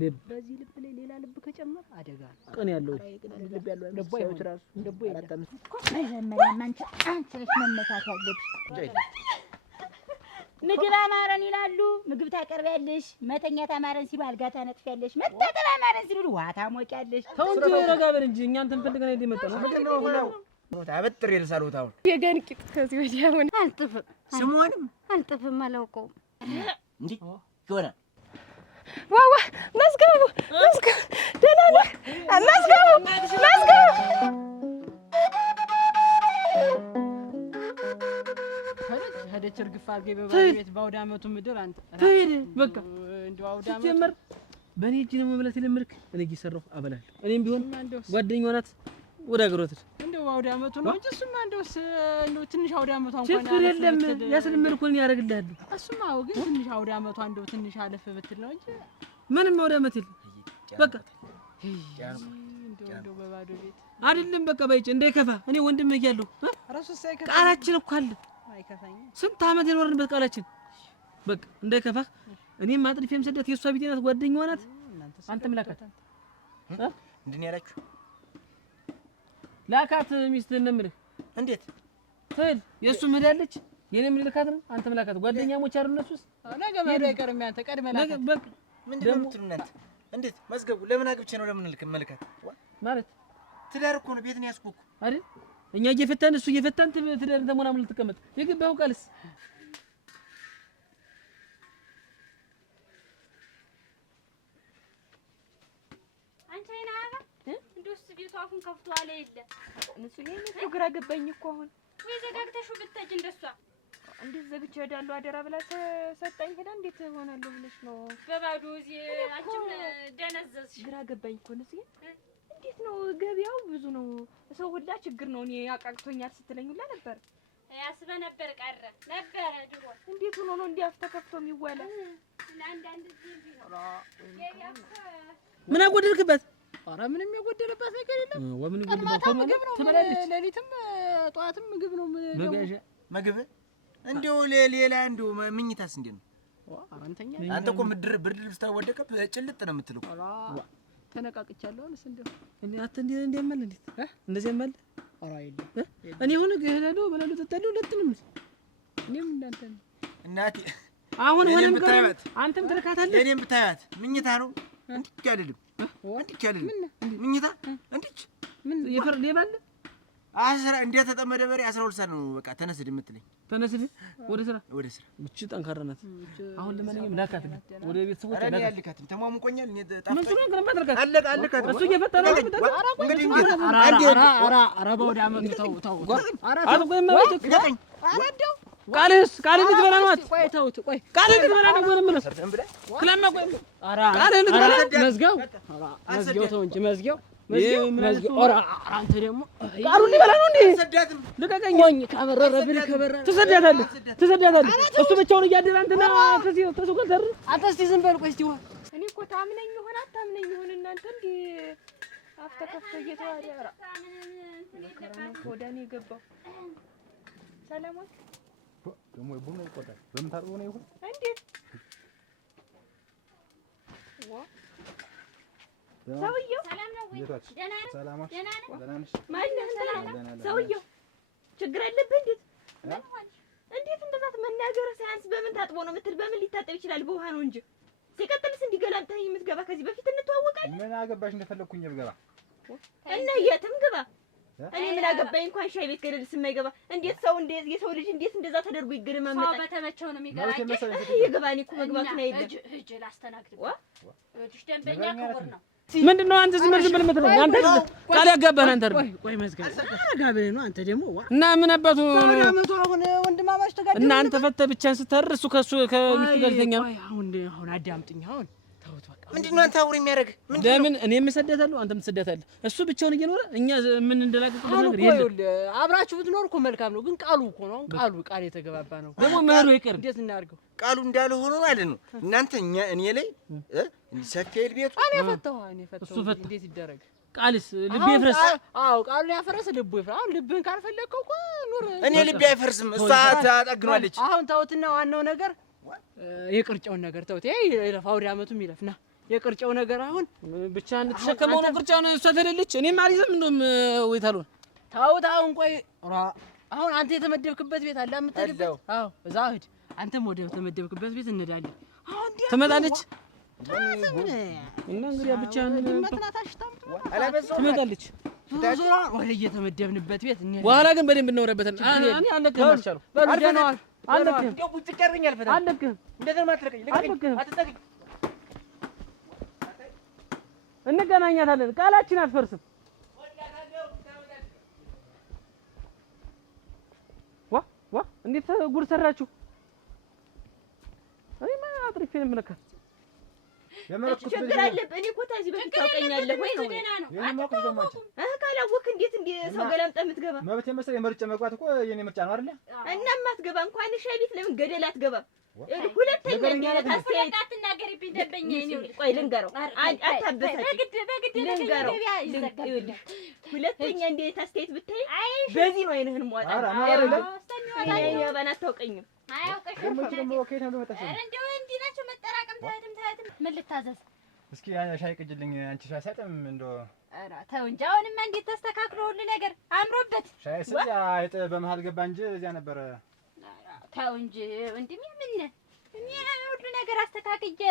ልብ በዚህ ልብ ላይ ሌላ ልብ ከጨመር አደጋ ቀን ያለው ልብ ያለው ልብ አይሆን ራሱ ልብ ይላል እኮ መጀመሪያ አንቺ ነሽ መመታት ያለብሽ። ምግብ አማረን ይላሉ፣ ምግብ ታቀርቢያለሽ። መተኛት አማረን ሲሉ አልጋ ታነጥፊያለሽ። መታጠብ አማረን ሲሉ ውሃ ታሞቂያለሽ። ተው እንጂ ረጋ በል እንጂ እኛ አንተን ፈልገን አይደል የመጣነው። ምንድነው ሆነው አበጥሬ ልሳሉት አሁን የገንቂት ከዚህ ወዲያ ሆነ አልጥፍም ስሙንም አልጥፍም አላውቀውም እንዴ ይሆናል። ዋዋ መዝገቡ ደህና ነህ? መዝገቡ ሄደች እርግፍ አድርጌ በባለቤት በአውደ ዓመቱ ምድር አንተ ትሄድ በቃ እንደው አውደ ዓመቱ ጀመር። በእኔ እጅ ነው መብላት የለመድክ። እኔ እየሰራሁ አበላለሁ። እኔም ቢሆን ጓደኛዋ ናት። ወደ አገሮት እንደው አውደ ዓመቱ ነው እንጂ እሱማ እንደው ትንሽ አውደ ዓመቱ እንኳን ችግር የለም። ያስለመድኩን ያደርግልሃለሁ። እሱማ አዎ፣ ግን ትንሽ አውደ ዓመቱ እንደው ትንሽ አለፍ ብትል ነው እንጂ ምንም አውደ ዓመት የለም። በቃ እንደው በባዶ ቤት አይደለም። በቃ ባይጭ እንዳይከፋ እኔ ወንድም እያለሁ ራሱ ሳይከፋ ቃላችን እኮ አለ። አይከፋኝም። ስንት ዓመት የኖርንበት ቃላችን። በቃ እንዳይከፋ እኔም አጥልፌም ሰደት የሷ ቢጤ ናት፣ ጓደኛዋ ናት። አንተም ላካት እንድን ያላችሁ ላካት ሚስትህን ነው የምልህ። እንዴት ትል የእሱ ምህዳለች የኔም ልልካት ነው። አንተም ላካት። ጓደኛሞች አይደል እነሱስ? ነገ መሄዱ አይቀርም። ያንተ ቀድመህ ላካት። በቃ ምንድነው የምትሉ እናንተ? እንዴት መዝገቡ ለምን አግብቼ ነው ለምን መልካት ማለት ትዳር እኮ ነው። ቤት ነው ያስኩኩ አይደል? እኛ እየፈታን እሱ እየፈታን ትዳር ተሞናምን ልትቀመጥ የገባው ቃልስ አንቺ አይና እንደውስ ቤቱ አፉን ከፍቶ አለ የለ እነሱ ይሄን እኮ ግራ ገባኝ እኮ አሁን ወይ ዘጋግተሽው ብትሄጂ እንደሷ እንዴት ዘግቼ እሄዳለሁ? አደራ ብላ ሰጣኝ ሄዳ እንዴት ሆናለሁ ብለሽ ነው? በባዶ እዚህ አንቺም ደነዘዝሽ። ግራ ገባኝ እኮ እነሱ እንዴት ነው ገበያው ብዙ ነው፣ ሰው ሁላ ችግር ነው። እኔ አቃቅቶኛል ስትለኝ ሁላ ነበር ያስበ ነበር ቀረ ነበር ድሮ እንዴት ሆኖ ነው እንዲህ አፍተከፍቶ የሚዋላ ለአንዳንድ ጊዜ ነው ምን አጎደልክበት? ኧረ ምንም የጎደለበት ነገር የለም። ወምን ይጎደልበት ምግብ ነው። ሌሊትም ጠዋትም ምግብ ነው። ምግብ እንደው ሌላ እንደው ምኝታስ እንዴት ነው? አንተ እኮ ብርድ ልብስ ታወደቀ ጭልጥ ነው የምትለው። ተነቃቅቻለሁ። አንስ እንደው እኔ አትንዴ እንደማል እንዴት እንደዚህ ማል ኧረ አይደለም። እኔ ሆነ ገህላዶ በላሉ ተጣለው ለጥንም እኔም እንዳንተ ነው እናቴ። አሁን ሆነም ገርም አንተም ትልካታለህ። እኔም ብታያት ምኝታ ነው እንዴት አይደለም እንዴት አይደለም ምኝታ እንዴት ምን የፈር ሌባለ አስራ እንዴት ተጠመደ በሬ 12 ሰዓት ነው በቃ ተነስድ የምትለኝ። ተነስድ ወደ ስራ እቺ ጠንካራ ናት። አሁን ለማንኛውም ላካት ወደ ቤተሰቦች አረ ያልካት ተሟሙቆኛል። እኔ ጣፍ ምን ነው ግን ማድረጋት አለቃት እሱ እየፈተነ ነው እንግዲህ ኧረ በወደ አመቱ ተው ኧረ አትቆይ ማለት ገጠኝ ቃልስ ልትበላ ነው። ቆይ ተውት ቆይ ቃል ልትበላ ነው ወለም ነው ክለማ ቆይ ኧረ ቃል ልትበላ መዝጊያው ተው እንጂ መዝጊያው ኧረ አንተ ደግሞ ቃሉን ሊበላ ነው እንዴ? ልቀቀኝ። ወኝ ከበረረ ብል ከበረረ ትሰዳታለህ። እሱ ብቻውን እያደረ አንተና ተሱ ጋር አንተ እስቲ ዝም በል ቆይ እስቲ እኔ እኮ ታምነኝ ይሆን አታምነኝ ይሆን እናንተ እንዴ አፍተከፍቶ እየተዋደ ኧረ ወደ እኔ ገባው። ሰላሞት ደግሞ ቡና ይቆጣል። በምን ታጥቦ ነው ይሁን እንዴት ሰውየው ሰላም ነው ወይ? ደህና ነህ? ሰላማችሁ ደህና ነሽ? ማነው ሰላም ሰውየው ችግር አለብህ? እንዴት እንደዛ መናገር ሳያንስ በምን ታጥቦ ነው የምትል? በምን ሊታጠብ ይችላል? በውሃ ነው እንጂ። ሲቀጥልስ እንዲገላምጠኝ የምትገባ ከዚህ በፊት እንተዋወቃለን። ምን አገባሽ እንደፈለኩኝ ብገባ እና የትም ግባ። እኔ ምን አገባኝ? እንኳን ሻይ ቤት ገደል ስማይገባ እንዴት ሰው የሰው ልጅ እንዴት እንደዛ ተደርጎ ይገለማመጣል? ሰው በተመቸው ነው የሚገባ። ይገባኝ እኮ መግባቱ ነው አይደል? እጅ ላስተናግድ እጅ ደንበኛ ክቡር ነው። ምንድነው አንተ ዝም ብለህ የምትለው? አንተ ቃል ያጋባህ አንተ አይደል? ቆይ መዝገብ አጋበህ ነው አንተ ደግሞ እና ምን አባቱ አመቱ አሁን ወንድማማች ተጋደሉ እና አንተ ፈተህ ብቻህን ስትተር እሱ ከሱ ከሚስቱ ጋር ተኛ። አሁን አዳምጥኝ። አሁን ተውት በቃ። ምንድነው አንተ አውሪ የሚያደርግ ምንድነው? ለምን እኔም እሰደታለሁ አንተም ትሰደታለህ። እሱ ብቻውን እየኖረ እኛ ምን እንደላቀቀው ነገር የለም። አብራችሁ ብትኖር እኮ መልካም ነው፣ ግን ቃሉ እኮ ነው ቃል የተገባባ ነው። ደግሞ መሄዱ ይቀር እንዴት እናድርገው? ቃሉ እንዳለ ሆኖ ማለት ነው። እናንተ እኔ ላይ ሰከይል ቤቱ እኔ ፈተው እንዴት ይደረግ? ቃልስ ልብ ይፍረስ። አዎ ቃሉን ያፈረሰ ልቡ ይፍረስ። አሁን ልብህን ካልፈለግከው እኮ ኑር። እኔ ልቤ አይፈርስም። እሷ ታጠግኗለች። አሁን ተውትና ዋናው ነገር የቅርጫውን ነገር ተውት። ይሄ አውደ ዓመቱም ይለፍና የቅርጫው ነገር አሁን ብቻ እንድትሸከመው ነው ቅርጫውን እሷ ተደለች። እኔም አልይዝም እንደውም ወይ ታሉን ታውት አሁን ቆይ አሁን አንተ የተመደብክበት ቤት አለ የምትሄድበት? አዎ እዛ ሂድ። አንተም ወደ ተመደብክበት ቤት እንሄዳለን። አሁን ትመጣለች እና እንግዲህ ብቻህን ትመጣለች። ዞራ ወደ የተመደብንበት ቤት እንሄዳለን። በኋላ ግን በደንብ እናወራበታለን። እኔ አልነግርህም አልቻለሁ። እንገናኛታለን። ቃላችን አትፈርስም። ዋ እንዴት ጉድ ሰራችሁ? እኔማ አጥሪፌ ነው የምነካት። ችግር አለብህ። እኔ እኮ ታዚህ በፊት ታውቀኛለህ ወይ ነው? ካላወቅህ እንዴት ሰው ገላምጠህ የምትገባ? መብቴ መሰለኝ መርጬ መግባት እኮ የኔ ምርጫ ነው አይደለ? እና የማትገባ እንኳን ሻይ ቤት ለምን ገደል አትገባም? ሁለተኛ አስተያየት አትናገሪብኝ። ደንበኛዬ ነው። ቆይ ልንገረው፣ አታበሳጭ። ልንገረው፣ ይኸውልሽ፣ ሁለተኛ እንዴት አስተያየት ብታይ በዚህ ነው አይንህን ሟጣ። እኔ ባና አታውቀኝም። አያውቅሽም። እንደው እንዲህ ናቸው መጠራቀም። ታያትም ምን ልታዘዝ? እስኪ ሻይ ቅጅልኝ። አንቺ ሻይ ሳይጥም እንደው ኧረ ተው እንጂ። አሁንማ እንዴት ተስተካክሎ ሁሉ ነገር አምሮበት ሻይ ስል አይጥ በመሀል ገባ እንጂ እዚያ ነበረ። ተው እንጂ ወንድሜ። ምን እኔ ሁሉ ነገር አስተካክዬ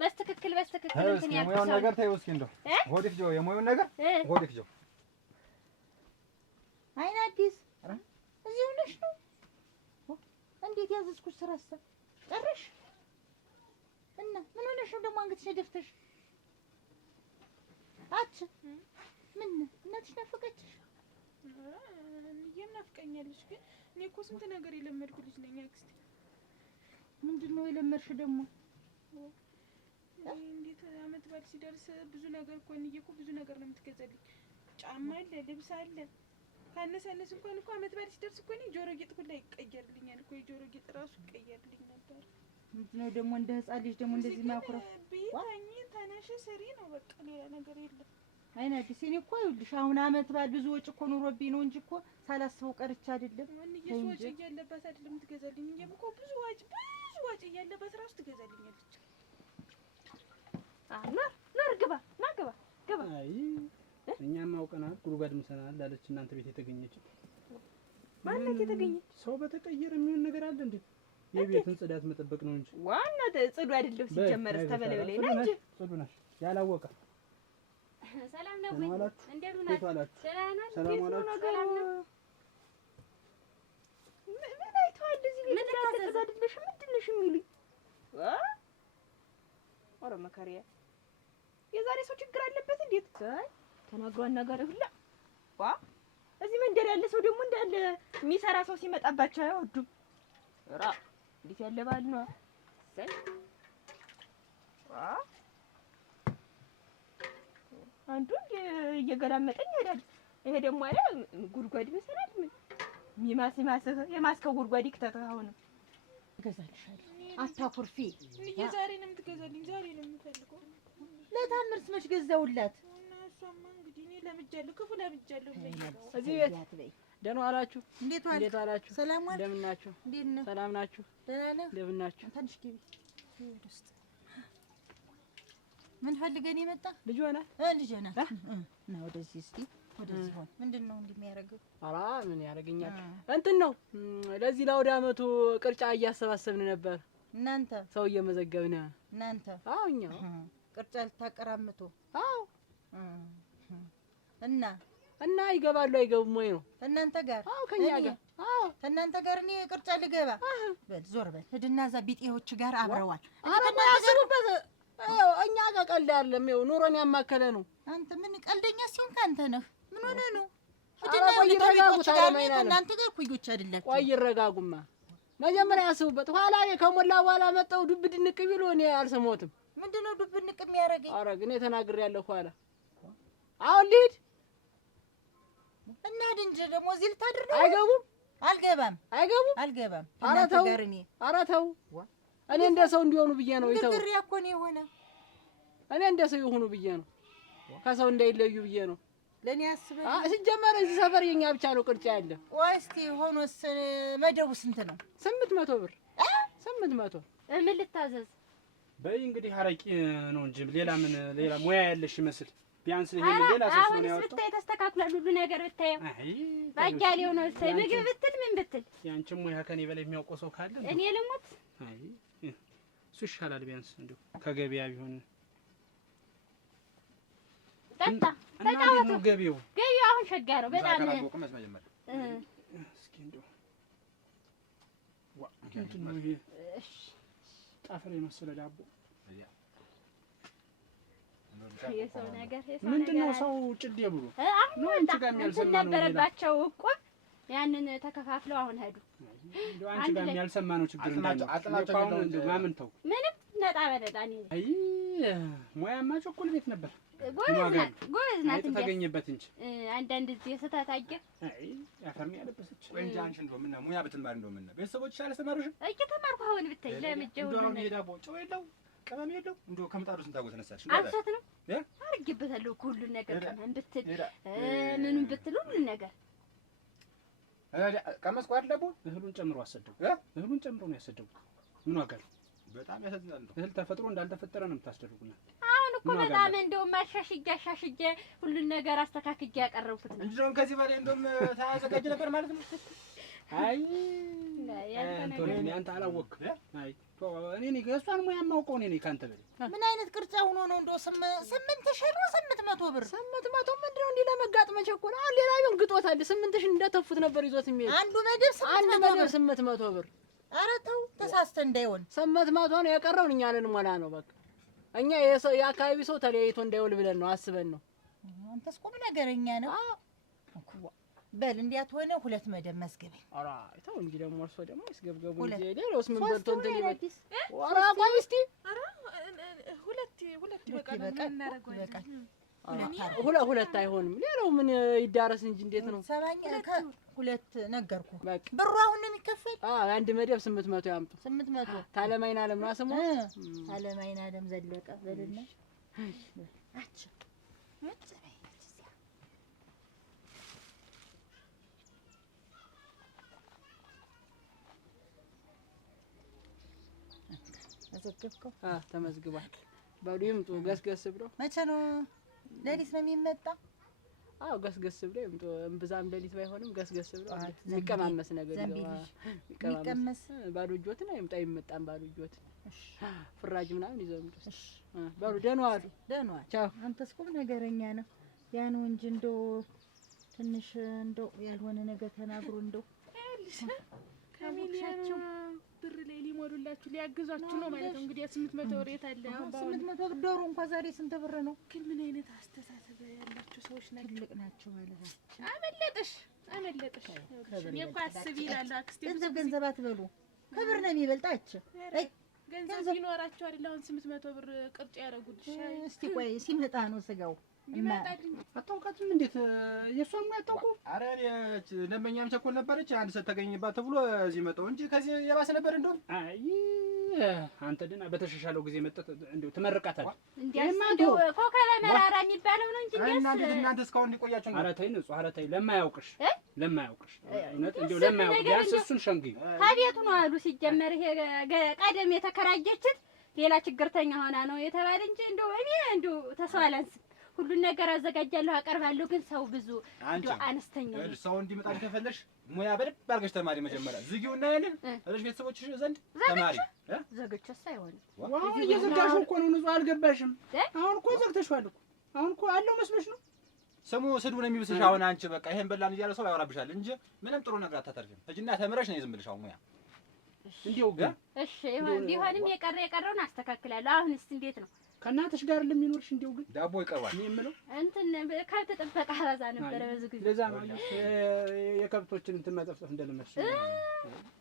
በስትክክል እንትን ያልኩት የሙያውን ነገር ተይው እስኪ። እንደው ጎዲፍ ጆ የሙያውን ነገር ጎዲፍ ጆ አይን አዲስ እዚህ ሆነሽ ነው? እንዴት ያዘዝኩሽ ስራስ ጨረሽ? እና ምን ሆነሽ ነው ደግሞ አንገትሽ ደፍተሽ? አች ምን እናትሽ ናፈቀችሽ? ናፍቀኛለሽ። ግን እኔ እኮ ስንት ነገር የለመድኩ ልጅ ነኝ አክስቴ። ምንድነው የለመድሽ ደግሞ? እንዴት አመት በዓል ሲደርስ ብዙ ነገር እኮ እንዬ እኮ ብዙ ነገር ነው የምትገዛልኝ። ጫማ አለ፣ ልብስ አለ። ካነሳነስ እንኳን እኮ አመት በዓል ሲደርስ እኮ እኔ ጆሮ ጌጥ ሁላ ይቀየርልኛል እኮ። የጆሮ ጌጥ ራሱ ይቀየርልኝ ነበር። ምንድነው ደግሞ እንደ ህፃን ልጅ ደግሞ እንደዚህ ማኩረፍ? ቤታኝ ታናሽ ሰሪ ነው በቃ፣ ሌላ ነገር የለም። አይን አዲስ እኔ እኮ ይኸውልሽ አሁን አመት በዓል ብዙ ወጪ እኮ ኑሮብኝ ነው እንጂ እኮ ሳላስበው ቀርቻ አይደለም። ወንዬ ወጪ እያለባት አይደለም ትገዛልኝ። እኛም እኮ ብዙ ወጪ እያለባት ራሱ ትገዛልኛለች። ግባ። አይ እኛም አውቀናል፣ ጉድጓድ ምሰናል አለች። እናንተ ቤት የተገኘችው ማንነት የተገኘች ሰው በተቀየረ የሚሆን ነገር አለ እንዴ? የቤትን ጽዳት መጠበቅ ነው እንጂ ዋና ጽዱ አይደለም ሲጀመርስ ተበለበለ እንጂ ጽዱ ነሽ ያላወቀ። ሰላም ነው ወይ? እንዴት ናችሁ? ሰላም ናችሁ? ሰላም ዋላችሁ? ምን አይተዋል እዚህ ቤት ተጸዳ አይደለሽ? ምንድን ነሽ የሚሉኝ? ኧረ መከሪያ የዛሬ ሰው ችግር አለበት። እንዴት ተናግሮ አናጋሪ ሁላ እዚህ መንደር ያለ ሰው ደግሞ እንዳለ የሚሰራ ሰው ሲመጣባቸው አይወዱም። ራ እንዴት ያለ ባል ነው? አንዱ እየገላመጠኝ ይሄዳል። ይሄ ደግሞ አለ ጉድጓድ ይመስላል። ምን የማስከው ጉድጓድ ይክተት። አሁንም እገዛልሻለሁ፣ አታኩርፊ። ዛሬ ነው የምትገዛልኝ? ዛሬ ነው የምፈልገው። ለታምርስ መች ገዛውላት? እሷማ እንግዲህ እኔ ለምጃለሁ፣ ክፉ ለምጃለሁ። እዚህ ቤት ደህና ዋላችሁ? እንዴት ዋላችሁ? ሰላም ዋል። እንደምን ናችሁ? ሰላም ናችሁ? ደህና ነህ? እንደምን ናችሁ? ትንሽ ግቢ። ምን ፈልገን የመጣ ልጅ ሆነ? ልጅ ሆነ። እና ወደዚህ እስቲ ወደዚህ ሆነ። ምንድነው እንደሚያደርገው? ኧረ ምን ያደርገኛል? እንትን ነው ለዚህ ለአውደ ዓመቱ ቅርጫ እያሰባሰብን ነበር። እናንተ ሰው እየመዘገብን። እናንተ? አዎ እኛ ቅርጫ ልታቀራምጡ? አዎ። እና ይገባሉ አይገቡም ወይ ነው እናንተ ጋር? አዎ ከኛ ጋር። አዎ ከእናንተ ጋር እኔ ቅርጫ ልገባ? በል ዞር በል ሂድና እዛ ቢጤዎች ጋር አብረዋል። አስቡበት። እኛ ጋር ቀልድ አይደለም፣ ይኸው ኑሮን ያማከለ ነው። አንተ ምን ቀልደኛ ሲሆን ካንተ ነህ። ምን ሆነ ነው? ቆይ ይረጋጉ። እናንተ ጋር ኩዮች አይደለም። ቆይ ይረጋጉማ፣ መጀመሪያ ያስቡበት። ኋላ እኔ ከሞላ በኋላ መጣው ዱብ ድንቅ ቢሉ እኔ አልሰማሁትም። ምንድነው ዱብ ድንቅ የሚያደርገኝ? ኧረ ግን ተናግሬያለሁ። ኋላ አሁን ልሂድ እና ድንጅ ደግሞ እዚህ ልታድር ነው? አይገቡም። አልገባም። አልገባም። ኧረ ተው። እኔ እንደ ሰው እንዲሆኑ ብዬ ነው። ይተው ግሬ እኮ ነው የሆነ። እኔ እንደ ሰው ይሆኑ ብዬ ነው፣ ከሰው እንዳይለዩ ብዬ ነው። ለኔ አስበህ ሲጀመር እዚህ ሰፈር የኛ ብቻ ነው ቅርጫ ያለ። ወይስ ሆኖስ መደቡ ስንት ነው? 800 ብር። 800 ምን ልታዘዝ? በይ እንግዲህ አረቂ ነው እንጂ ሌላ ሙያ ያለሽ ይመስል ቢያንስ ይሄ ሌላ ሰው ነው ያወጣው። አሁንስ ብታይ ተስተካክሏል ሁሉ ነገር ብታየው። አይ ባጃሌው ነው ብታይ ምግብ ብትል ምን ብትል ያንቺም ሙያ ከኔ በላይ የሚያውቀው ሰው ካለ እኔ ልሞት። አይ እሱ ይሻላል ቢያንስ እንደው ከገበያ ቢሆን ጠጣ ተጫወቱ። ገበያው አሁን ሸጋ ነው በጣም እስኪ እንደው ምንድን ነው ይሄ ጣፈር የመሰለ ዳቦ የሰው ነገር ምንድን ነው ሰው ጭዴ ብሎ ነው አንቺ ጋር ያልሰማ ነው ነበረባቸው እኮ ያንን ተከፋፍለው አሁን ሄዱ። አንቺ ጋር ያልሰማ ነው ችግር እንዳለ ማምን ተው ምንም ነጣ በነጣ ነው። አይ ሙያማ ቸኮል ቤት ነበር ጎበዝ ናት እንዴ ተገኘበት እንጂ አንዳንድ ጊዜ ስህተት አየ። አይ ያፈርም ያለበሰች ወይ እንጂ አንቺ እንደው ምን ሙያ ብትማር እንደው ምን ቤተሰቦች አላስተማሩሽም? እየተማርኩ አሁን ብታይ ለምጄው እንደው አሁን ሄዳ ቦጮ የለው ቀመም የለው እንደው ከምጣዱ ስንታጎ ተነሳሽ አልሰት ነው አርግበታለሁ ሁሉን ነገር ቀመም ብትል ምኑን ብትል ሁሉን ነገር ቀመስኩ አይደል ዳቦ እህሉን ጨምሮ አሰደው እህሉን ጨምሮ ነው ያሰደው። ምን ዋጋ ነው? በጣም ያሳዝናል። እህል ተፈጥሮ እንዳልተፈጠረ ነው የምታስደርጉና አሁን እኮ በጣም እንደውም አሻሽጌ ሁሉን ነገር አስተካክዬ ያቀረብኩት ነው። እንደውም ከዚህ በላይ እንደውም ታዘጋጅ ነበር ማለት ነው። አይ አንተ አላወቅም። አይ እኔ ነኝ እሷን ሙያ የማውቀው እኔ ነኝ ካንተ በላይ። ምን አይነት ቅርጫ ሆኖ ነው እንደው 8,000 ነው 800 ብር 800 ምንድን ነው እንዲህ ለመጋጥ መቸኮል? አሁን ሌላ ቢሆን ግጦታል። 8,000 እንደተፉት ነበር ይዞት የሚሄድ አንዱ መደብ 800 ብር። ኧረ ተው ተሳስተህ እንዳይሆን 800 ነው የቀረውን እኛ ነን ሞላ ነው በቃ። እኛ የአካባቢ ሰው ተለያይቶ እንዳይውል ብለን ነው አስበን ነው። አንተስ ቁም ነገረኛ ነው። በል እንዲያት ሆነ 2 መደብ መስገበኝ። ኧረ ተው እንጂ ደግሞ እርሶ ደግሞ ይስገብገቡ እንጂ ሌላውስ ምን በልቶ እንትን ይበል። ኧረ ቆይ እስኪ ሁለት ይበቃል። ምን እናደርገዋለን? ሁለት አይሆንም። ሌላው ምን ይዳረስ እንጂ እንዴት ነው? 2 ነገርኩህ። ብሩ አሁን ነው የሚከፈል። አንድ መደብ 800 ያምጡ። 800 ታለማይና አለም ነው ስሙ። ታለማይና አለም ዘለቀ በልና አቻ ተዘግብከው? ተመዝግቧል። በሉ ይምጡ ገስገስ ብሎ። መቼ ነው? ሌሊት ነው የሚመጣ? ገስገስ ብሎ ይምጡ። እምብዛም ሌሊት ባይሆንም ገስገስ ብሎ የሚቀማመስ ነገር ይገባ። የሚቀማመስ ባዶ እጆትን አይምጣ። ይመጣም ባዶ እጆትን ፍራጅ ምናምን ይዘው ይምጡ። በሉ ደህና ዋሉ። ደህና ዋል። ቻው። አንተስ ቁም ነገረኛ ነው። ያ ነው እንጂ እንደው ትንሽ እንደው ያልሆነ ነገር ተናግሮ እንደው ከሚሊዮን ብር ላይ ሊሞሉላችሁ ሊያግዟችሁ ነው ማለት ነው። እንግዲህ 800 ብር የት አለ? 800 ብር ዶሮ እንኳን ዛሬ ስንት ብር ነው? ግን ምን አይነት አስተሳሰብ ያላችሁ ሰዎች ናቸው? ትልቅ ናቸው ማለት ነው። አመለጠሽ። እኔ እኮ አስቢ ይላል አክስቴ። ገንዘብ አትበሉ። ክብር ነው የሚበልጣችሁ። ገንዘብ ቢኖራችሁ አይደል አሁን 800 ብር ቅርጫ ያደርጉልሽ? እስቲ ቆይ ሲመጣ ነው ስጋው ይመጣልኝ። አታውቃትም እንዴት የሷን ሙያ አታውቁም? ኧረ እኔ ደንበኛም ቸኮል ነበረች አንድ ሰው ተገኘባት ተብሎ እዚህ መጣሁ እንጂ ከዚህ የባሰ ነበር እንደውም። አይ አንተ ደህና በተሻሻለው ጊዜ መጣህ እንደው ትመርቃታለህ። እንደው ኮከበ መራራ የሚባለው ነው እንጂ እናንተ እስካሁን እንዲቆያችሁ ነው። ኧረ ተይ ንጹህ፣ ኧረ ተይ ለማያውቅሽ እውነት እንደው ለማያውቅ ቢያንስ እሱን ሸንግይ። ከቤቱ ነው አሉ ሲጀመር ይሄ ቀደም የተከራየችት ሌላ ችግርተኛ ሆና ነው የተባለ እንጂ እንደው እኔ እንደው ተስፋ አላንስም። ሁሉን ነገር አዘጋጃለሁ አቀርባለሁ። ግን ሰው ብዙ እንደው አነስተኛ ነው። ሰው እንዲመጣ ከፈለሽ ሙያ በደንብ አድርገሽ ተማሪ። መጀመሪያ ዝጊውና ያንን እሺ ቤተሰቦችሽ ዘንድ ተማሪ። ዘግቼስ አይሆንም። ዋው እየዘጋሽው እኮ ነው። ንጹህ አልገባሽም። አሁን እኮ ዘግተሽዋል እኮ። አሁን እኮ አለው መስሎሽ ነው። ስሙ ስድቡ ነው የሚብስሽ። አሁን አንቺ በቃ ይሄን በላን እያለ ሰው ያወራብሻል እንጂ ምንም ጥሩ ነገር አታተርፊም። እጅና ተምረሽ ነው ዝም ብለሽ አሁን ሙያ እንዲው ግን እሺ ይሁን ቢሆንም የቀረውን አስተካክላለሁ። አሁንስ እንዴት ነው? ከእናትሽ ጋር ለሚኖርሽ እንዲው ግን ዳቦ ይቀርባል። እኔ የምለው እንትን ከብት ጥበቃ አባዛ ነበረ ብዙ ጊዜ። ለዛ ነው የከብቶችን እንትን መጠፍጠፍ እንደለመድሽ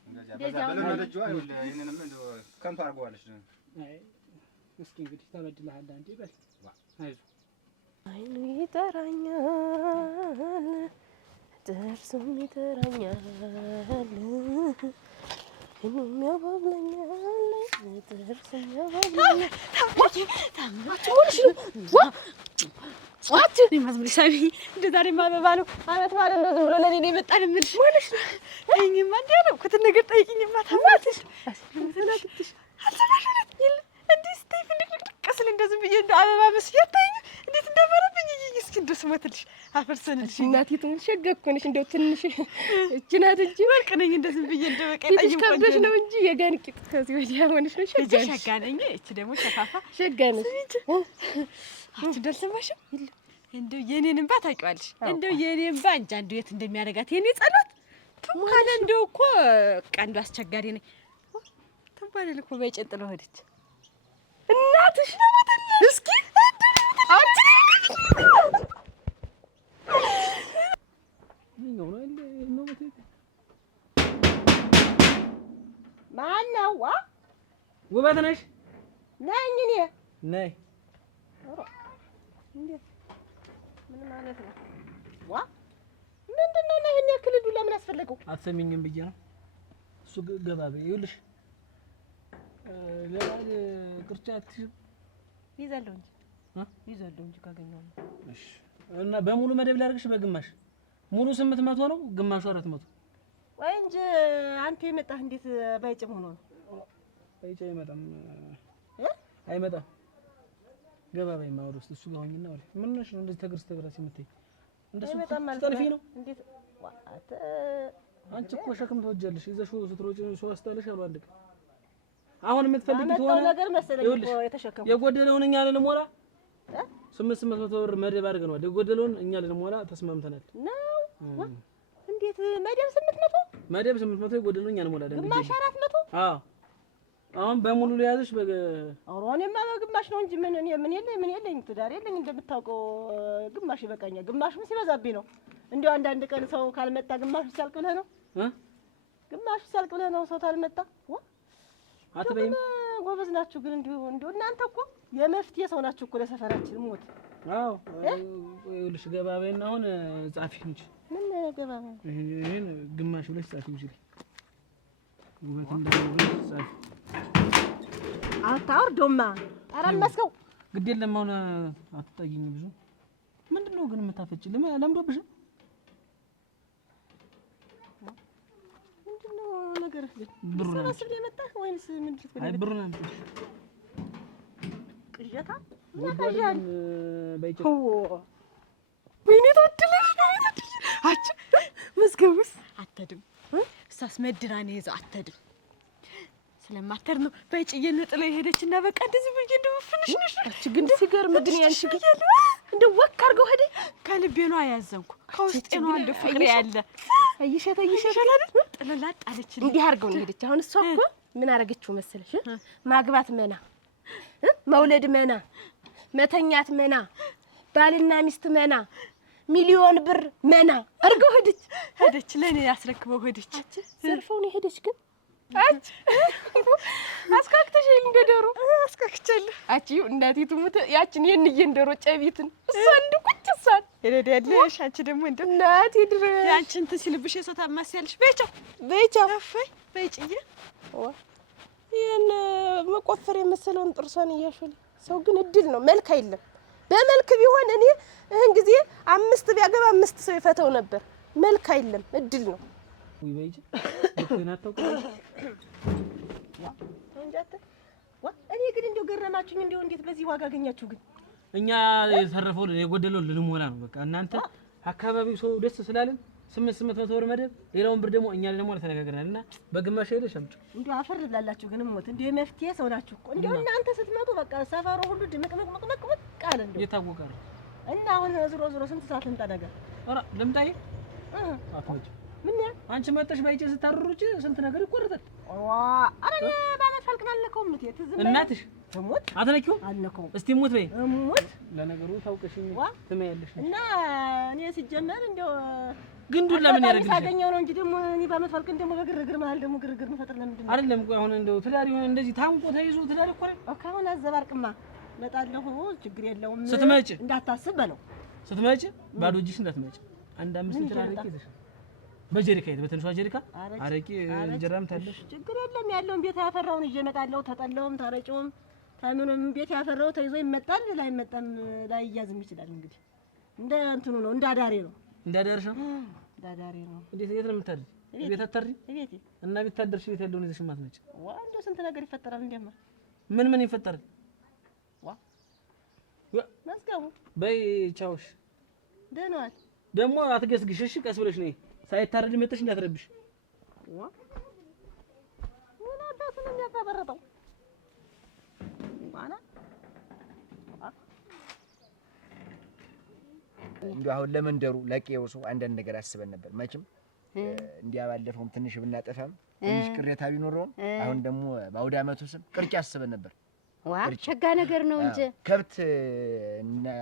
እንደዚያ በለመደችው አይደል? ይሄንንም እንደው ከንቱ አድርገዋለች። አይ እስኪ እንግዲህ ተበድለሃል አንዴ በል አይዞህ። አይኑ ይጠራኛል ጥርሱም ይጠራኛል እኑም ያባብለኛል ጥርሱም ያባብለኛል። ማዝሙሪ ሳሚ እንደ ዛሬ ማበባ ነው አመት ማለት ነው። ዝም ብሎ ለኔ ነው የመጣን የምልሽ ማለት ነው። እኔማ እንዲያ ነው ኩት ነገር ጠይቂኝማ ታማትሽ አልሰማሽም ይል እንዲህ ስታይ ፍንድቅድቅ ስል እንደዚህ ብዬ እንደ አበባ መስዬ አታይኝ እንዴት እንዳመረብኝ እስኪ እንደው ስሞትልሽ አፈርሰንልሽ እናቴ ትንሽ ሸጋ እኮ ነሽ እንደው ትንሽ እቺ ናት እንጂ ወርቅ ነኝ እንደዚህ ብዬ እንደ በቃ ትንሽ ከብዶሽ ነው እንጂ የጋን ቂጥ ከዚህ ወዲያ ሆነሽ ነው ሸጋ ነኝ እቺ ደግሞ ሸፋፋ ሸጋ ነሽ አንቺ ደልሰማሽም እንደው የኔን እንባ ታውቂዋለሽ እንደው የኔ እንባ እንጃ እንደው የት እንደሚያደርጋት የኔ ጸሎት ካለ እንደው እኮ ቀንዱ አስቸጋሪ ነኝ ተባለ እኮ በጨጥሎ ሄደች እናትሽ ነው ማለት እስኪ አንቺ ማነው? ውበት ነሽ? ነኝ እኔ ነይ። እንዴት ምን ማለት ነው? ምንድን ነው ይሄን ያክል ዱላ ለምን አስፈለገው? አትሰሚኝም ብዬ ነው። እሱ ገባ በይ። ይኸውልሽ ለባል ቅርጫት ይዛለሁ እንጂ ካገኘው ነው። እሺ እና በሙሉ መደብ ላድርግሽ በግማሽ ሙሉ 800 ነው ግማሹ 400 ወይ እንጂ አንተ የመጣህ እንዴት ባይጭም ሆኖ ነው? ባይጭ አይመጣም አይመጣም። ገባ በይ ማውድ ውስጥ እሱ ጋር ሆኝና ወሬ ምን ነሽ ነው እንደዚህ ተግርስ ተግራስ የምትይ እንደሱ ተልፊ ነው እንዴት አንቺ እኮ ሸክም ትወጃለሽ ይዘሽው ስትሮጪ ሰው አስታለሽ አሉ አንድ ቀን አሁን የምትፈልጊት ሆነ ነገር መሰለኝ እኮ የተሸከመው የጎደለውን እኛ ልንሞላ 800 ብር መደብ አድርገናል። የጎደለውን እኛ ልንሞላ ተስማምተናል ነው። እንዴት መደብ 800 መደብ 800 የጎደለውን እኛ ልንሞላ ደግሞ ግማሽ 400 አዎ አሁን በሙሉ ሊያዝሽ አውሮኔማ በግማሽ ነው እንጂ ምን የለኝ ትዳር የለኝ እንደምታውቀው ግማሽ ይበቃኛል። ግማሽም ሲበዛብኝ ነው እንዴው አንዳንድ ቀን ሰው ካልመጣ ግማሽ ሲያልቅ ብለህ ነው ግማሽ ሲያልቅ ብለህ ነው ሰው ካልመጣ አትበይም። ጎበዝ ናችሁ ግን እንዲሁ እናንተ እኮ የመፍትሄ ሰው ናችሁ እኮ ለሰፈራችን ሞት። አዎ ይኸውልሽ ገባ በይና አሁን ጻፊ እንጂ ምን ገባ ይሄን ግማሽ ብለሽ ጻፊ እንጂ ውበት እንደው ጻፊ አታውርዶማ አራመስከው ግድ የለም አሁን አትጠይኝ ብዙ ምንድነው ግን የምታፈጭ ለምዶብሽ ምንድነው ነገር ብሩን ሰብስብ የመጣህ ወይስ ምንድነው? አይ ብሩን አምጪ ቅዠታ ያታያል በይጭ ወይኔ ታድለሽ አጭ መስገቡስ አትድም እሳስ መድራኔ ይዘው አትድም ስለማተር ነው በጭየን ጥሎ ሄደችና በቃ እንደዚህ ብዬ እንደፍንሽ ነሽ እቺ ግን ሲገርም ግን ያንቺ ግን እንደ ወክ አድርገው ሄደ ከልቤ ነው አያዘንኩ ከውስጤ ነው አንድ ፍቅር ያለ አይሸተ አይደል ጥለላጥ አለች እንዲህ አድርገው ነው ሄደች። አሁን እሷ እኮ ምን አረገችው መሰለሽ ማግባት መና መውለድ መና መተኛት መና ባልና ሚስት መና ሚሊዮን ብር መና አድርገው ሄደች ለኔ ያስረክበው ሄደች ዘርፈው ነው ሄደች ግን አጭ አስካክተሽ እንደ ዶሮ አስካክቻለሁ አቺው እናቴ ትሙት ያችን የንየን ዶሮ ጨቢትን እሷ እንድቁጭ እሷን እረዳለሽ አንቺ ደግሞ እንደ እናቴ ድረ ያንቺን ትሲልብሽ የሰው ታማስያለሽ በይቻው አፈይ በይጭዬ ይሄን መቆፈር የመሰለውን ጥርሷን እያሾለ ሰው ግን እድል ነው መልክ አይደለም። በመልክ ቢሆን እኔ እህን ጊዜ 5 ቢያገባ 5 ሰው ይፈተው ነበር። መልክ አይደለም እድል ነው። ወይ በይጭ ለተናተው እንጃተ እኔ ግን እንደው ገረማችሁኝ። እንደው እንዴት በዚህ ዋጋ አገኛችሁ ግን? እኛ የተረፈው የጎደለው ልንሞላ ነው በቃ እናንተ አካባቢው ሰው ደስ ስላለን 800 ብር መደብ ሌላውን ብር ደግሞ እኛ ደግሞ ተነጋግረናልና በግማሽ ሄደሽ አምጪ። እንደው አፈር ላላችሁ ግን ሞት እንደው የመፍትሄ ሰው ናችሁ እኮ እንደው እናንተ ስትመጡ በቃ ሰፈሩ ሁሉ ድምቅምቅምቅምቅ ቃል እንደው የታወቀ ነው እና አሁን ዞሮ ስንት ሰዓት እንጣ ነገር ኧረ ልምጣዬ አትወጪ ምን ያ አንቺ መጣሽ ባይጨ ስታሩሩጭ ስንት ነገር ይቆርጣል። አረ ባመት ፈልቅናለከው ምት የትዝም እናትሽ ተሞት አትነኪው አልነከው እስቲ ሙት በይ ሙት ለነገሩ ታውቀሽኝ ትመያለሽ እና እኔ ሲጀመር እንደው ግንዱን ለምን ያደርግልሽ ታገኘው ነው እንጂ ደግሞ እኔ ባመት ፈልቅን ደግሞ በግርግር ማለት ደግሞ ግርግር መፈጠር ለምንድን ነው? አይደለም ቆይ አሁን እንደው ትዳር ይሆን እንደዚህ ታንቆ ተይዞ ትዳር እኮ ነው አሁን አዘባርቅማ መጣለሁ ችግር የለውም ስትመጪ እንዳታስብ በለው ስትመጪ ባዶ እጅሽ እንዳትመጪ አንድ 5 ሊትር አረቄ ይዘሽ በጀሪካ በትንሿ ጀሪካ አረቄ እንጀራም ታለሽ ችግር የለም ያለውን ቤት ያፈራውን ይዤ እመጣለሁ ተጠላውም ታረጨውም ታምኑም ቤት ያፈራው ተይዞ ይመጣል ላይመጣም ላይያዝም ይችላል እንግዲህ እንደ እንትኑ ነው እንዳዳሪ ነው እንዳዳርሽ ነው እንዳዳሪ ነው እንዴት የት ነው የምታድሪ ቤት አታድሪ ቤቴ እና ቤት ታደርሽ ቤት ያለውን ይዘሽ ማትመጪ እንደው ስንት ነገር ይፈጠራል እንደማ ምን ይፈጠራል መዝገቡ በይ ቻውሽ። ደህና ዋል። ደግሞ አትገስግሽ እሺ። ቀስ ብለሽ ነይ። ሳይታረድ መጥተሽ እንዳትረብሽ። ምን አባቱ ነው የሚያፈበረጠው? ዋና እንዲያው አሁን ለመንደሩ ለቄው ሰው አንዳንድ ነገር አስበን ነበር። መቼም እንዲያ ባለፈውም ትንሽ ብናጠፋም ትንሽ ቅሬታ ቢኖረውም አሁን ደግሞ በአውደ ዓመቱ ስም ቅርጫ አስበን ነበር። ሸጋ ነገር ነው እንጂ ከብት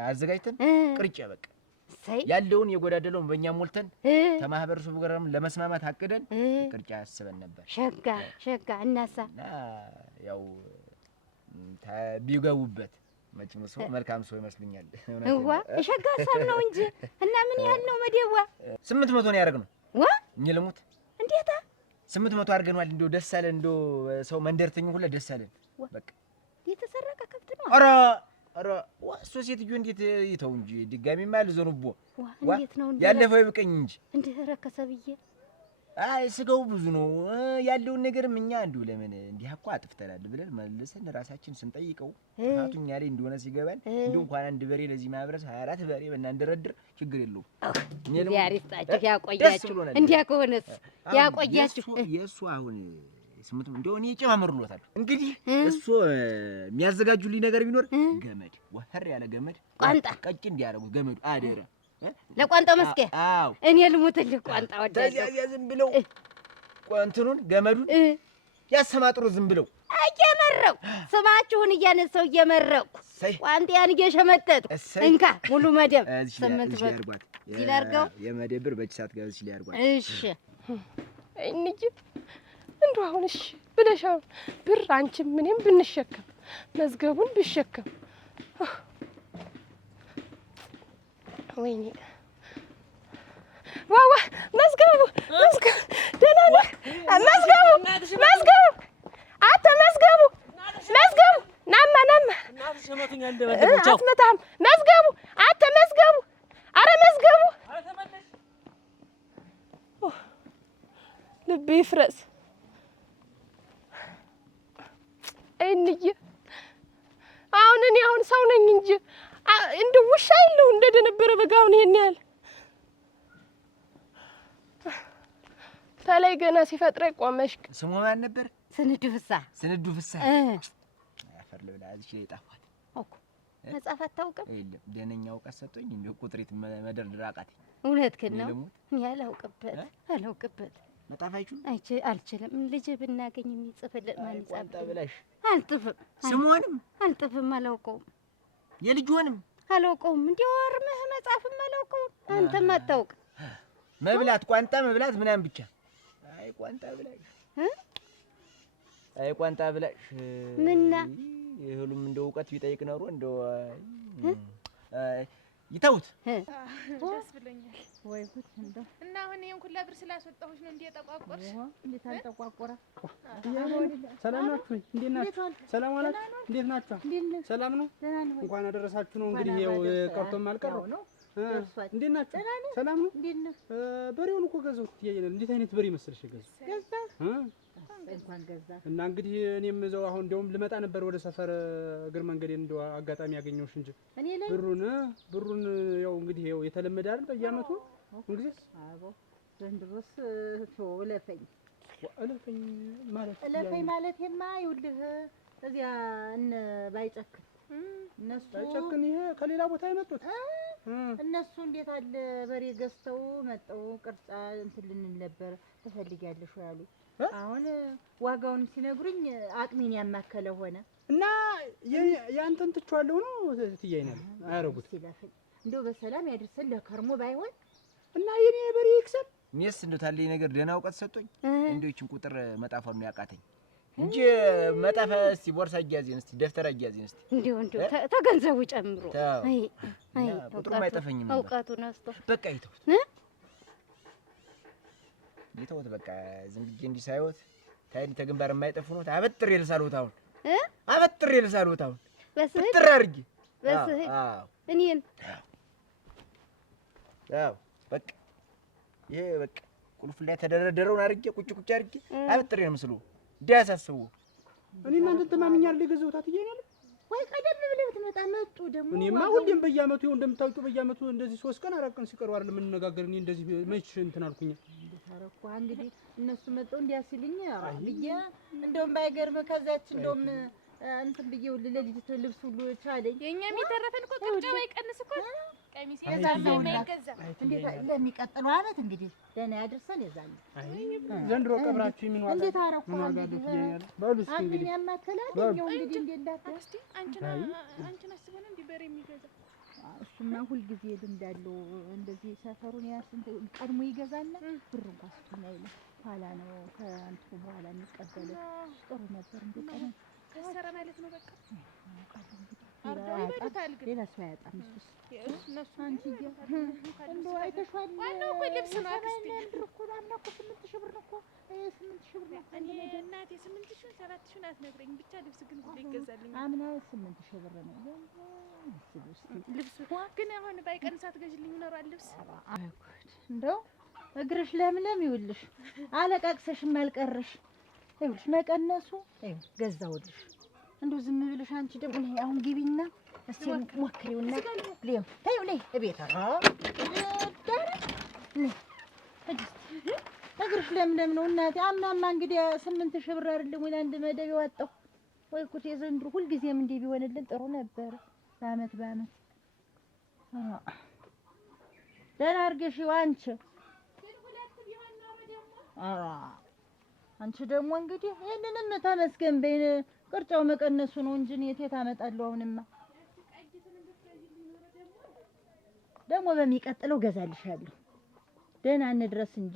አዘጋጅተን ቅርጫ በቃ ያለውን የጎዳደለውን በእኛ ሞልተን ከማህበረሰቡ ጋርም ለመስማማት አቅደን ቅርጫ አስበን ነበር። ሸጋ እናሳ ያው ቢገቡበት መቼም ሰው መልካም ሰው ይመስልኛል። ሸጋ ሀሳብ ነው እንጂ እና ምን ያህል ነው መደዋ? 800 ነው ያደረግነው። እኔ ልሙት እንዴታ 800 አድርገናል። እንደው ደስ አለን። እንደው ሰው መንደርተኛ ሁሉ ደስ አለን። በቃ የተሰረቀ ከብት ነው። ኧረ እሱ ሴትዮ እንዴት ይተው እንጂ ድጋሚማ ልዘኑቦ እንዴት ነው ያለፈው ይብቀኝ እንጂ እንደ ረከሰ ብዬ አይ ስጋው ብዙ ነው ያለውን ነገርም እኛ እንዲሁ ለምን እንዲህ እኮ አጥፍተናል ብለን መልሰን ራሳችን ስንጠይቀው ታቱኛ ላይ እንደሆነ ሲገባን እንዲሁ እንኳን አንድ በሬ ለዚህ ማብረስ 24 በሬ በእናንደረድር ችግር የለውም። ያሪስጣችሁ ያቆያችሁ። እንዲያ ከሆነስ ያቆያችሁ። የእሱ አሁን ስምንት እንደው እኔ ጨማምርሎታል። እንግዲህ እሱ የሚያዘጋጁልኝ ነገር ቢኖር ገመድ ወፈር ያለ ገመድ ቋንጣ ቀጭን እንዲያረጉት ገመዱ አደረ ለቋንጣው መስኬ እኔ ልሙትልህ ቋንጣ ወዳለሁ። ዝም ብለው ቋንቱን ገመዱን ያሰማጥሩ ዝም ብለው እየመረቁ ስማችሁን እያነሳው እየመረቁ ቋንጤያን እየሸመጠጡ እንካ ሙሉ መደብ 8 ብር ይላርገው የመደብር በጭሳት ጋር ሲል ያርጓት። እሺ እንጂ እንደው አሁን እሺ ብለሽ አሁን ብር አንቺም ምንም ብንሸከም መዝገቡን ብሸከም ወይኔ ዋዋ መዝገቡ ደህና ነህ? መዝገቡ አተ መዝገቡ ናማ አትመታም። መዝገቡ አተ መዝገቡ አረ መዝገቡ ልብ ይፍረስ። እንዬ አሁን እኔ አሁን ሰው ነኝ እንጂ እንደ ውሻ የለው እንደደነበረ በጋውን ይሄን ያህል ተላይ ገና ሲፈጥረኝ ቆመሽ። ስሙ ማን ነበር? ስንዱ ፍሳ አፈር ልብላ እዚህ ላይ ጣፋት እኮ መጻፍ አታውቅም? የለም ደነኛ እውቀት ሰጠኝ እንደ ቁጥሪት መደርደር አቃተኝ። እውነትህን ነው። እኔ አላውቅበት መጣፋችሁ አልችልም። ልጅ ብናገኝ የሚጽፍልን ማን ይጻፍ? ቋንጣ ብላሽ አልጥፍም። ስሙንም አልጥፍም። አላውቀውም። የልጅዎንም አላውቀውም። እንዲያው ወርምህ መጻፍም አላውቀውም። አንተም አታውቅ። መብላት ቋንጣ መብላት ምናምን ብቻ። አይ ቋንጣ ብላሽ ምንና ይሁሉም እንደው እውቀት ቢጠይቅ ኖሮ እንደው ይተውት ደስ ብሎኛል። ወይ ጉድ እንደው እና አሁን ይሄን ሁላ ብር ስላስወጣሁሽ ነው እንዴ ተቋቆርሽ? እንዴት አልተቋቆረ? ሰላም ናችሁ? እንዴት ናችሁ? ሰላም ዋላችሁ? እንዴት ናችሁ? ሰላም ነው? እንኳን አደረሳችሁ ነው እንግዲህ ይኸው ቀርቶም አልቀረው ነው። እንዴት ናችሁ? ሰላም ነው? በሬውን እኮ ገዛሁት። እንዴት አይነት በሬ መሰለሽ የገዛሁት? እንኳን ገዛ እና እንግዲህ እኔም እዛው አሁን እንደውም ልመጣ ነበር ወደ ሰፈር እግር መንገዴን እንደው አጋጣሚ ያገኘሁሽ እንጂ ብሩን ያው እንግዲህ ያው የተለመደ አይደል በየዓመቱ እንግዲህ አቦ ዘንድሮስ እለፈኝ ማለቴማ ይኸውልህ እዚያ እነ ባይጨክን እነሱ ባይጨክን ይሄ ከሌላ ቦታ የመጡት እነሱ እንዴት አለ በሬ ገዝተው መጣው ቅርጫ እንትን ልንል ነበር ትፈልጊያለሽ ወይ አሉኝ። አሁን ዋጋውን ሲነግሩኝ አቅሜን ያማከለ ሆነ እና ያንተን ትቻለሁ ነው ትያይናል አያረጉት ሲላፈኝ እንደው በሰላም ያድርሰን ለከርሞ ባይሆን እና የኔ በሬ ይክሰል እኔስ እንደው ታለኝ ነገር ደህና እውቀት ሰጥቶኝ እንደው ይችን ቁጥር መጣፋው ነው ያቃተኝ እንጂ መጣፋ እስቲ ቦርሳ አያዚን እስቲ ደፍተር አያዚን እስቲ እንደው ተገንዘቡ ጨምሮ አይ ቁጥሩ ማይጠፈኝም እውቀቱን አስቶ በቃ ይተውት በቃ ዝም ብዬ እንዲህ ሳይወት ታይል ተግንባር የማይጠፉ ነው። አበጥሬ ልሳልሁት አሁን በስህል ጥር አድርጊ በስህል እኔን ያው በቃ ይሄ በቃ ቁልፍ ላይ ተደረደረውን አድርጌ ቁጭ አድርጌ አበጥሬ ነው ምስሉ እንዲያሳስቡ እኔ እናንተ ተማምኛለሁ የገዛሁት አትየኛለህ ወይ ቀደም ብለህ ብትመጣ መጡ ደግሞ። እኔማ ሁሌም በየዓመቱ ይኸው እንደምታውቂው በየዓመቱ እንደዚህ 3 ቀን 4 ቀን ሲቀሩ አይደል የምንነጋገር። እኔ እንደዚህ መች እንትን አልኩኝ። ታረኩ እንግዲህ እነሱ መጣው እንዲያስልኝ ብዬ እንደውም ባይገርም ከዛች እንደውም እንትን ብዬው ለልጅቱ ልብስ ሁሉ ቻለኝ። የኛም የተረፈን እኮ ቅርጫው አይቀንስ እኮ ቀሚስ የዛለ የማይገዛ እንዴት ለሚቀጥለው ዓመት እንግዲህ ደህና ያድርሰን። የዛለ ዘንድሮ ቀብራችሁ ምን ዋጋ እንዴት አረኩ እንግዲህ በሉ እስኪ እንግዲህ ያማከላደኛው እንግዲህ እንደላት እስቲ አንቺን አስበን እንዴ በሬ የሚገዛ እሱማ ሁልጊዜ ልምድ አለው። እንደዚህ ሰፈሩን ያስንት ቀድሞ ይገዛና ብር እንኳን ስጡኝ አይልም። ኋላ ነው ከአንቱ በኋላ የሚቀበለው። ጥሩ ነበር እንዴ ቀን ከሰረ ማለት ነው። በቃ ሌላ ሰው አያጣም። እነሱ አንቺ እንደው አይተሽዋል። ዋናው እኮ ልብስ ነው። አክስቴ ብር እኮ አምና እኮ 8,000 ብር እኮ 8,000 ብር እኔ እናቴ 8,000 7,000 አትነግረኝ። ብቻ ልብስ ግን ሁሌ ይገዛልኝ። አምና 8,000 ብር ነው ልብስ ግን አሁን ባይቀንሳት ገዥልኝ ይኖራል ልብስ። እንደው እግርሽ ለምለም ይውልሽ አለቃቅሰሽም አልቀረሽ ይውልሽ መቀነሱ ይው ገዛውልሽ። እንደው ዝም ብለሽ አንቺ ደግሞ ነይ አሁን ግቢና እስቲ ሞክሪውና ሌው ታዩ ላይ እቤት እግርሽ ለምለም ነው እናቴ። አምናማ እንግዲህ 8,000 ብር አይደለም ወይ አንድ መደብ ያወጣው ወይ ኩት የዘንድሮ ሁልጊዜም እንዲህ ቢሆንልን ጥሩ ነበር። በአመት ደህና አድርገሽ አንቺ አንቺ ደግሞ እንግዲህ ይሄንንም ተመስገን በይ። ቅርጫው መቀነሱ ነው እንጂ የት አመጣለሁ። አሁንማ ደግሞ በሚቀጥለው ገዛልሻለሁ። ደህና እንድረስ እንጂ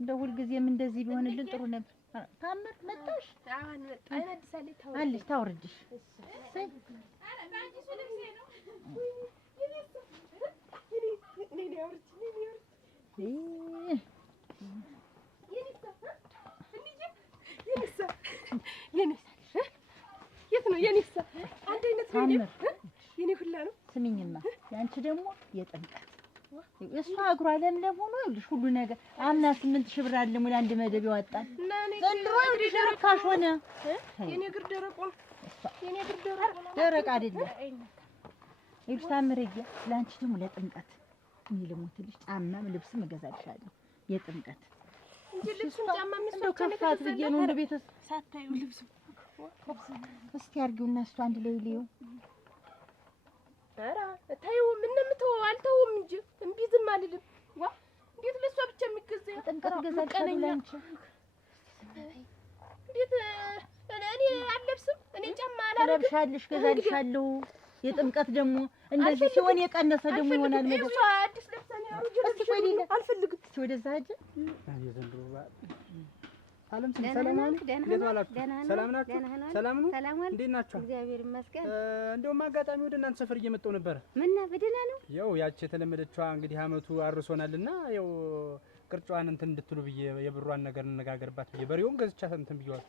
እንደ ሁልጊዜም እንደዚህ ቢሆንልን ጥሩ ነበር። ታምር መጣሽ? አሁን መጣ አይመድሳለች አለሽ ታውርድሽ የት ነው የኔሳ? አንድ አይነት ነው የኔ ሁላ ነው። ስሚኝማ ያንቺ ደግሞ የጥምቀት የእሷ እግሯ ለምለም ሆኖ ይኸውልሽ ሁሉ ነገር አምና 8,000 ብር አለ ሙሉ አንድ መደብ ያወጣል። ዘንድሮ ይኸውልሽ ርካሽ ሆነ። የኔ እግር ደረቅ ነው። የኔ እግር ደረቅ አይደለም። ይኸውልሽ ታምርዬ ለአንቺ ደግሞ ለጥምቀት እኔ ልሞትልሽ ጫማም ልብስም እገዛልሻለሁ የጥምቀት እንጂ ልብሱን ጫማ እንደው ከፋት ብዬ ነው እንደ ቤተሰብ ሳታዩ ልብሱ እስቲ አድርጊውና እሱ አንድ ላይ ልየው። ኧረ ታዩ ምንም ተው አልተውም እንጂ እምቢ ዝም አልልም። ዋ እንዴት ለሷ ብቻ የሚገዛ ጥምቀት እገዛልሻለሁ ለአንቺ። እንዴት እኔ አልለብስም። እኔ ጫማ አላረግም። ለብሻለሽ እገዛልሻለሁ። የጥምቀት ደግሞ እንደዚህ ሲሆን የቀነሰ ደግሞ ይሆናል ማለት ነው። አዲስ ለብሰን አልፈልግም። እስቲ ወደዛ ሂጅ። የዘንድሮ አለም ሰላም ነው። እንዴት ዋላችሁ? ሰላም ናችሁ? ሰላም ነው። እንዴት ናችሁ? እግዚአብሔር ይመስገን። እንደውም አጋጣሚ ወደ እናንተ ሰፈር እየመጣሁ ነበር። ምን በደህና ነው? ያው ያቺ የተለመደችዋ እንግዲህ አመቱ አርሶናልና ያው ቅርጫዋን እንትን እንድትሉ ብዬ የብሯን ነገር እንነጋገርባት ብዬ በሬውን ገዝቻት እንትን ብየዋለሁ።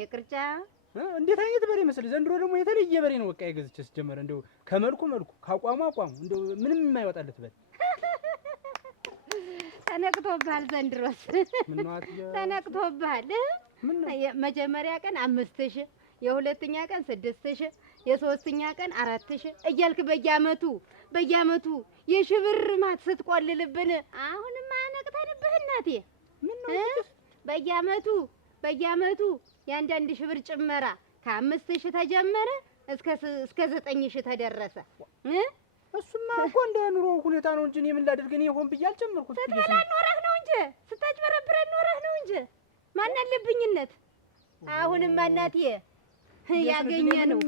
የቅርጫ እንዴት አይነት በሬ መሰለኝ! ዘንድሮ ደግሞ የተለየ በሬ ነው። በቃ የገዝቼ ስጀመረ እንደው ከመልኩ ካቋሙ እንደው ምንም የማይወጣለት በሬ ተነቅቶብሃል። ዘንድሮስ ተነቅቶብሃል። መጀመሪያ ቀን 5,000፣ የሁለተኛ ቀን 6,000፣ የሶስተኛ ቀን 4,000 እያልክ በየአመቱ የሺህ ብር ማት ስትቆልልብን አሁንም አነቅተንብህ እናቴ። በየአመቱ የአንዳንድ ሺህ ብር ጭመራ ከ5,000 ተጀመረ እስከ 9,000 ተደረሰ። እሱማ እኮ እንደ ኑሮ ሁኔታ ነው እንጂ እኔ ምን ላድርግ? እኔ ሆን ብዬ አልጨመርኩት። ስትበላ ኖረህ ነው እንጂ ስታጭበረብረን ኖረህ ነው እንጂ ማን አለብኝነት። አሁንማ እናቴ ያገኘ ነው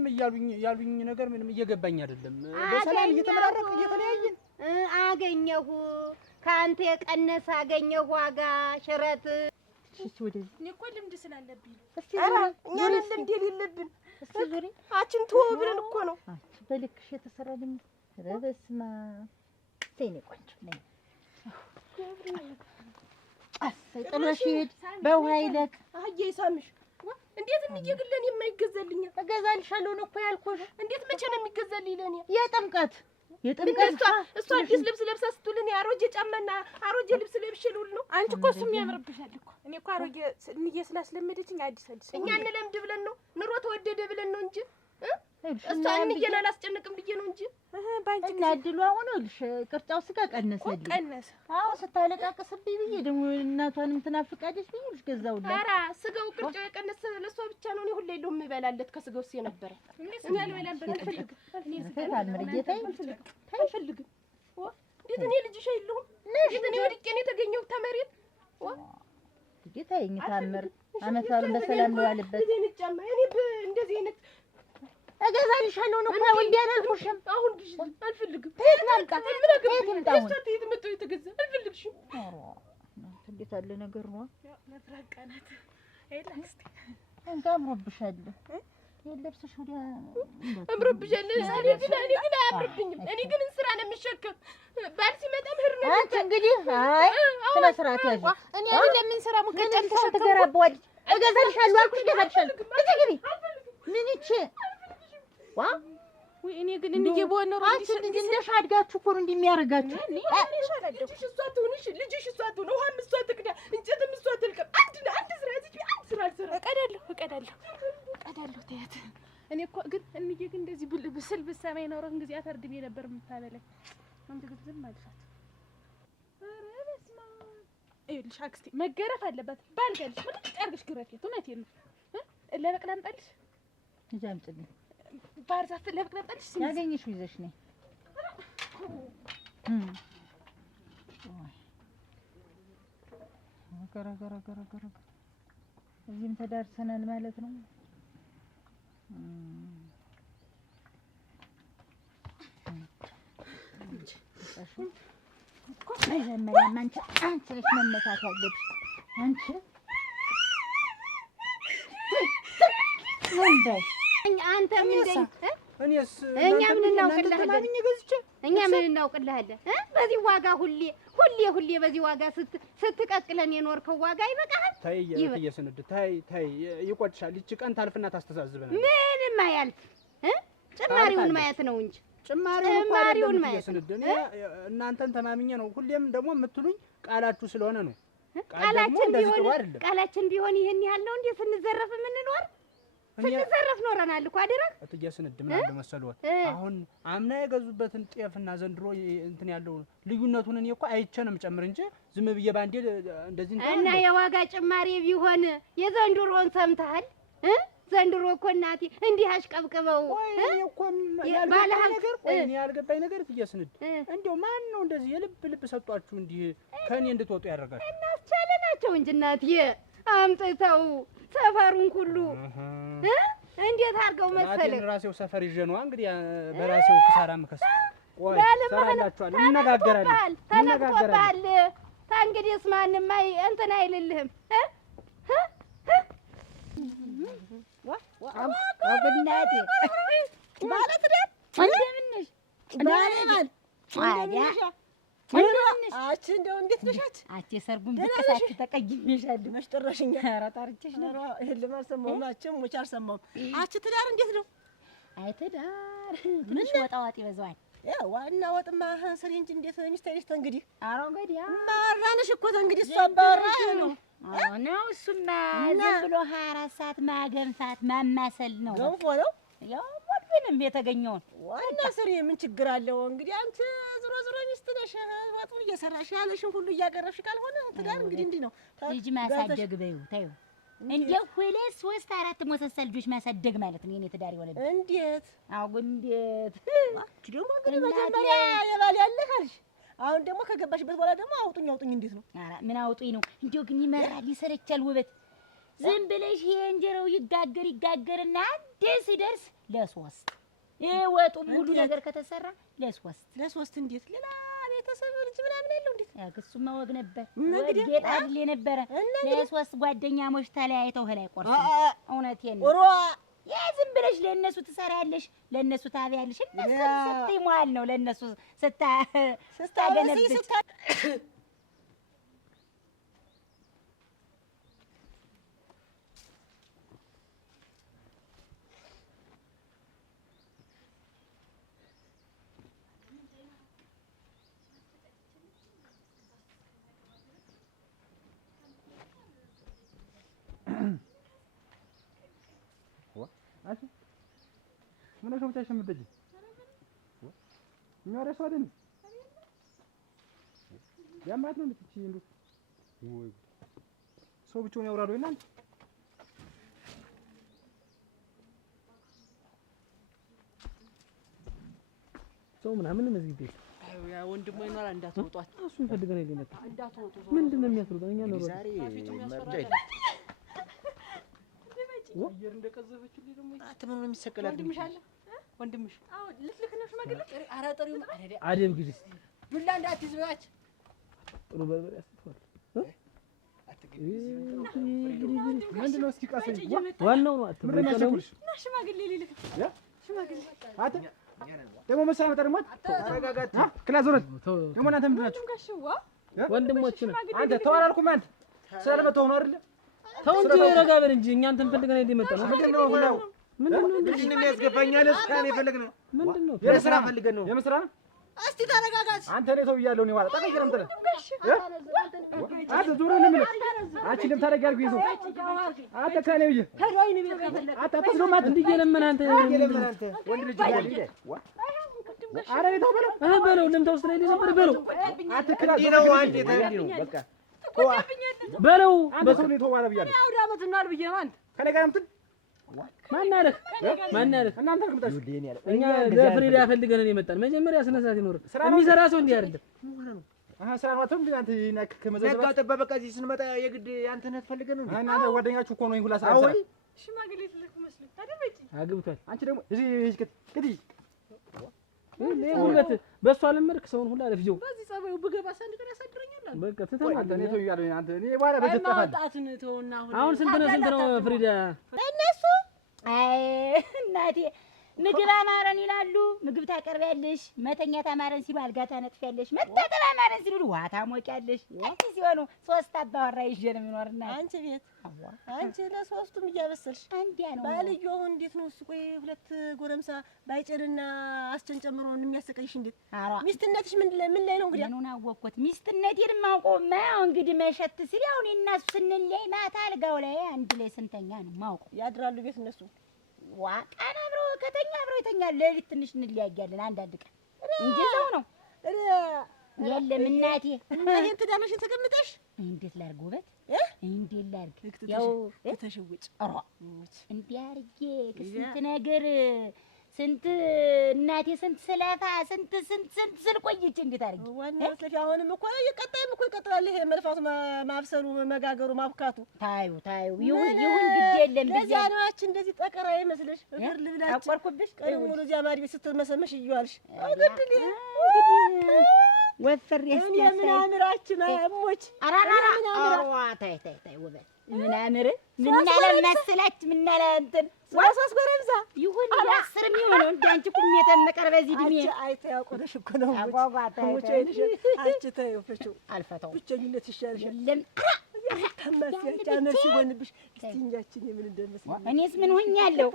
ያሉኝ ነገር ምንም እየገባኝ አይደለም። በሰላም እየተመራረቅ እየተለያየን አገኘሁ። ከአንተ የቀነሰ አገኘሁ ዋጋ ሽረት። እሺ ወደዚህ እኔ እኮ ልምድ ስላለብኝ ነው። እስቲ እኛ ልምድ የሌለብን እስቲ ዙሪ አችን ተወው ብለን እኮ ነው። በልክሽ የተሰራ ልምድ ረበስማ ሰይኔ ቆንጆ ነኝ። አሰይ ጥሎሽ ሂድ በውሃ ይለቅ። አህዬ ይሳምሽ። እንዴት እንየግለን የማይገዛልኝ? እገዛልሻለሁ ነው እኮ ያልኩሽ። እንዴት መቼ ነው የሚገዛልኝ ለኔ? የጥምቀት የጥምቀት እሷ አዲስ ልብስ ለብሳ ስትውል እኔ አሮጌ ጫማና አሮጌ ልብስ ለብሼ ልውል ነው? አንቺ እኮ እሱም ያምርብሻል እኮ። እኔ እኮ አሮጌ እንዬ ስላስለመደችኝ አዲስ እኛ እንለምድ ብለን ነው፣ ኑሮ ተወደደ ብለን ነው እንጂ እሷ እንዬን አላስጨንቅም ብዬ ነው እንጂ ባንቺ እና እድሉ አሁን ልሽ ቅርጫው ስጋ ቀነሰልኝ። ቀነሰ። አዎ ስታለቃቀስብኝ ብዬ ደግሞ እናቷንም ትናፍቃለች ብዬ ልሽ ገዛውላት። ኧረ ስጋው ቅርጫው የቀነሰ ለእሷ ብቻ ነው። እኔ ሁሌ የለውም የምበላለት ከስጋው እሱ የነበረ እኔ ስጋ አልበላም። አልፈልግም። እኔ ስጋ አልፈልግም። እንዴት እኔ ልጅሽ አይደለሁም? እንዴት እኔ ወድቄ ነው የተገኘሁት ተመሬት? እንዴት አይኝ ታምር አመት ባሉን በሰላም ነው ያለበት። እኔ እንደዚህ አይነት እገዛልሻለሁ ነው እኮ ወንድ ያላልኩሽም። አሁን አልፈልግም። ተይት ናልቃ ተይት ምጣው ተይት መጥቶ የተገዛ አልፈልግሽም። እንዴት ያለ ነገር ነው? መፍራቃናት አይላስቲ አንተ አምሮብሻል። የለብሰሽ ወዲያ አምሮብሻል። እኔ ግን አያምርብኝም። እኔ ግን እንስራ ነው የምሸከም። ባል ሲመጣ ምህር ነው። አንቺ እንግዲህ አይ ስነ ስርዓት ያዥ። እኔ አይደለም ምን ስራ ሙቀጫን ተገራበዋል። እገዛልሻለሁ አልኩሽ እገዛልሻለሁ። እዚህ ግቢ ምን ይቺ ዋ ወይ እኔ ግን እንዬ በሆነ ነው አንቺ እንደሽ አድጋችሁ እኮ ነው እንደሚያርጋችሁ። ልጅሽ እሷ ትሁንሽ፣ ልጅሽ እሷ ትሁን፣ ውሃም እሷ ትቅዳ፣ እንጨትም እሷ ትልቀም። አንድ ስራ እዚህ አንድ ስራ አልሰራም። እቀዳለሁ ተያት። እኔ እኮ ግን እንዬ ግን እንደዚህ ብስል ብሰማኝ ኖረን ጊዜ አፈርድሜ ነበር የምታበላኝ። አንተ ግን ዝም አልሻት። ኧረ በስመ አብ። ይኸውልሽ አክስቴ መገረፍ አለባት። ባልገልሽ ምን ታርግሽ? ግረፊት እውነቴን ነው። ለበቅላ አምጣልሽ እዛ አምጪልኝ። ባህር ዛፍ ለበቅላ አምጣልሽ። ያገኘሽው ይዘሽ ነይ። ገረገረ እዚህም ተዳርሰናል ማለት ነው። መጀመሪያማ አንቺ ነሽ መመታት ያለብሽ። አንቺ አንተ ምን እንደኝ እኔስ እኛ ምን እናውቅልሃለን? እኛ ምን እናውቅልሃለን? በዚህ ዋጋ ሁሌ በዚህ ዋጋ ስትቀቅለን የኖርከው ዋጋ ይበቃሃል። ታይ እየስንድ ታይ ይቆጭሻል። ይቺ ቀን ታልፍና ታስተዛዝበናል። ምንም አያልፍ ጭማሪውን ማየት ነው እንጂ ጭማሪውን ማየት ስንድ እኔ እናንተን ተማምኜ ነው። ሁሌም ደግሞ የምትሉኝ ቃላችሁ ስለሆነ ነው። ቃላችን ቢሆን ይሄን ያህል ነው እንዴ ስንዘረፍ የምንኖር? ስንዘረፍ ኖረናል እኮ አይደል? እትዬ ስንድ ምን አለ መሰለዎት፣ አሁን አምና የገዙበትን ጤፍና ዘንድሮ እንትን ያለው ልዩነቱን እኔ እኮ አይቼ ነው የምጨምር እንጂ ዝም ብዬ ባንዴ እንደዚህ እና የዋጋ ጭማሪ ቢሆን የዘንድሮን ሰምተሃል? ዘንድሮ እኮ እናቴ እንዲህ አሽቀብቅበው ያልገባኝ ነገር እትዬ ስንድ እንደው ማን ነው እንደዚህ የልብ ሰጧችሁ እንዲህ ከእኔ እንድትወጡ ያደርጋችሁ? እናስቻለ ናቸው እንጂ እናቴ አምጥተው ሰፈሩን ሁሉ እንዴት አድርገው መሰለህ? ራሴው ሰፈር ይዤ ነዋ እንግዲህ በራሴው ክሳራ ምከስ ቆይ ሰራላችኋል። እንነጋገራለን። ተነግቶብሃል። ታንግዲህስ ማንም እንትን አይልልህም። አብናቴ ማለት ነው። እንደምን ነሽ? ባለማል አቺ እንደው እንዴት ነሻት? አቺ ሰርጉን ብትሳት ተቀይሜሻለሁ። መስጠራሽኛ ኧረ ታርችሽ ነው። ይሄን ለማሰማው ናቸው ሞች አልሰማሁም። አቺ ትዳር እንዴት ነው? አይ ትዳር ትንሽ ወጣ ወጥ ይበዛዋል። ያው ዋና ወጥማ ስሪ እንጂ እንዴት ሚስት አይሽ እንግዲህ አረንገዲያ ማራነሽ እኮ እንግዲህ እሷ አባራ ነው ነው እሱማ ዝም ብሎ 24 ሰዓት ማገንፋት ማማሰል ነው። ገንፎ ነው ያው ምንም የተገኘውን ዋና ስሪ ምን ችግር አለው? እንግዲህ አንቺ ዞሮ ሚስት ነሽ። ወጡን እየሰራሽ ያለሽን ሁሉ እያቀረብሽ ካልሆነ ትዳር እንግዲህ እንዲህ ነው። ልጅ ማሳደግ በይው ታዩ እንደው 2 3 4 ሞሰሰል ልጆች ማሳደግ ማለት ነው የኔ ትዳር ይወለድ። እንዴት አው እንዴት አንቺ ደግሞ እንግዲህ መጀመሪያ የባል ያለህ አልሽ። አሁን ደግሞ ከገባሽበት በኋላ ደግሞ አውጡኝ እንዴት ነው? ኧረ ምን አውጡኝ ነው? እንደው ግን ይመራል ይሰለቻል ውበት። ዝም ብለሽ ይሄ እንጀራው ይጋገርና ደስ ይደርስ ለሶስት ወጡ ሙሉ ነገር ከተሰራ ለሶስት እንዴት ሌላ ቤተሰብ ልጅ ምናምን የለው እንዴት? ያክሱማ ወግ ነበር ወጌጥ አይደል የነበረ ለሶስት ጓደኛሞች ተለያይተው ህላይ ቆርጥ። እውነቴን ነው። ያ ዝም ብለሽ ለነሱ ትሰራለሽ፣ ለነሱ ታቢያለሽ። እነሱ ስትይሟል ነው ለነሱ ስታገነብት አሽ ምን ነው ብቻሽን የምትሄጂ? የሚያወራ ሰው አይደል? ያማት ነው ልትቺ እንዴ? ወይ ሰው ብቻውን ያወራሉ እናንተ? ሰው ምናምን መዝግቤ ያ ወንድሞ ይኖራ እንዳትወጧት። እሱን ፈልገን ይለመጣ እንዳትወጡ። ምንድን ነው የሚያስሩት? እኛ ነው ዛሬ መርጃ አየር እንደቀዘፈችልኝ ደግሞ አትምኑ ነው የሚሰቀላል። ወንድምሽ አለ ወንድምሽ? አዎ ልትልክ ነው ሽማግሌ። ኧረ ጥሪው አደብ ጊዜ ዱላ እንዳትይዝ በያች። ጥሩ በርበሬ ያስጥቷል። ምንድን ነው እስኪ ቃሰኝ ዋናው ነው አትምሩ ነው ሽማግሌ ሊልክ ያ ሽማግሌ አተ ደግሞ መሰራ መጣ ደግሞ ተረጋጋት። ክላስ ወረድ ደግሞ እናንተ ምንድን ናችሁ? ወንድሞች ነው። አንተ ተው አላልኩም? አንተ ስለመተው ነው አይደል? ተው እንጂ ረጋ በል እንጂ እኛ አንተን ፈልገን አይደል መጣ ነው። ምንድን ነው ሆነው? ምንድን ነው የሚያስገባኛል? እስካኔ የፈለግነው ምንድን ነው? የስራ ፈልገን ነው። የምስራ እስቲ ተረጋጋት። አንተ ነው ተው ብያለሁ። ነው ዋላ ጠቀይረም ተለ አንተ ዙሩ ነው ምን አንቺ ለምን ታረጋግኝ ሰው አንተ ካኔ ብዬ አንተ ተስዶማት እንዲየለምን አንተ ወንድ ልጅ ያለ ይደ አረ ነው በለው በለው ለምታው ስለ ይደ ነበር በለው አንተ ክላስ ነው አንዴ ታንዲ ነው በቃ በለው በሰው ነው ተው ዋላ ብያለሁ። አውዳ አመት ነው አልብዬ ነው አንተ ከኔ ጋር ምትን ማን አለህ? እናንተ አልከምጣችሁ እኛ ለፍሬዳ ፈልገን ነው የመጣን። መጀመሪያ ስነ ስርዓት ይኖር የሚሰራ ሰው እንዲህ አይደለም። ስራ ነው አትም አንተ ይናክ ከመዘዘባ ነጋ ጠባ በቃ እዚህ ስንመጣ የግድ አንተን ፈልገን ነው። እናንተ ጓደኛችሁ እኮ ነው ይሁላ ሰራ ሽማግሌ ትልክ መስሎኝ ታደበጭ አግብቷል። አንቺ ደግሞ እዚህ ከዲ ጉልበት በእሷ ለመድክ ሰውን ሁላ ለፍጆው በዚህ ጸባዩ ብገባ አንድ ቀን ያሳድረኛል። በቃ ትተናል። አንተ ነው ያለው አንተ እኔ በኋላ በጀጣፋል ማውጣትን ተውና አሁን ስንት ነው ፍሪዳ? እነሱ አይ እናቴ ምግብ አማረን ይላሉ። ምግብ ታቀርቢያለሽ። መተኛት አማረን ሲሉ አልጋ ታነጥፊያለሽ። መታጠብ አማረን ሲሉ ውሃ ታሞቂያለሽ። እንዲህ ሲሆኑ ሶስት አባወራ ይዤ ነው የሚኖርና አንቺ ቤት አንቺ ለሶስቱም እያበሰልሽ አንዲያ ነው ባልየው እንዴት ነው እሱ? ቆይ ሁለት ጎረምሳ ባይጨርና አስቸን ጨምሮ የሚያሰቀይሽ እንዴት? ሚስትነትሽ ምን ላይ ነው? እንግዲህ ምኑን አወቅኩት? ሚስትነቴን ማውቀውማ እንግዲህ መሸት ሲል አሁን እና እሱ ስንለይ ማታ አልጋው ላይ አንድ ላይ ስንተኛ ነው ማውቀው። ያድራሉ ቤት እነሱ ዋ ቀን አብረው ከተኛ አብረው ይተኛል። ሌሊት ትንሽ እንለያያለን አንዳንድ ቀን እንጂ ሰው ነው የለም እናቴ። ይሄን ትዳርሽን ተቀምጠሽ እንዴት ላድርግ ውበት እንዴት ላድርግ? ያው ተሸውጭ እንዲህ አድርጌ ስንት ነገር ስንት እናቴ ስንት ስለፋ ስንት ስል ቆይቼ እንዴት አድርጌ ዋና ስለፊ አሁንም እኮ የቀጣይም እኮ ይቀጥላል። ይሄ መልፋቱ ማብሰሉ መጋገሩ ማብካቱ ታዩ ይሁን ግድ የለም ለዚያ ነዋች እንደዚህ ጠቀራ ይመስልሽ እግር ልብላችሁ አቆርኩብሽ ቀይ ሙሉ እዚያ ማድ ቤት ስትመሰመሽ ይዋልሽ ግድል ወፈር ምን አምራችን አሞች አራራራ ታይ ውበት ምን አምር ምን አለ መሰለች ምን አለ እንትን ዋሳስ ጎረምሳ ይሁን ያስር የሚሆነው እንደ አንቺ ቁሜተ መቀር በዚህ ድሜ አይተ ያቆረሽ እኮ ነው አጓጓታ ሙቼልሽ አንቺ ተይው ፍቹ አልፈታው ብቸኝነት ይሻልሽ የለም ታማሲያች አመር ሲሆንብሽ እስቲኛችን የምን እንደመስል እኔስ ምን ሆኛለሁ?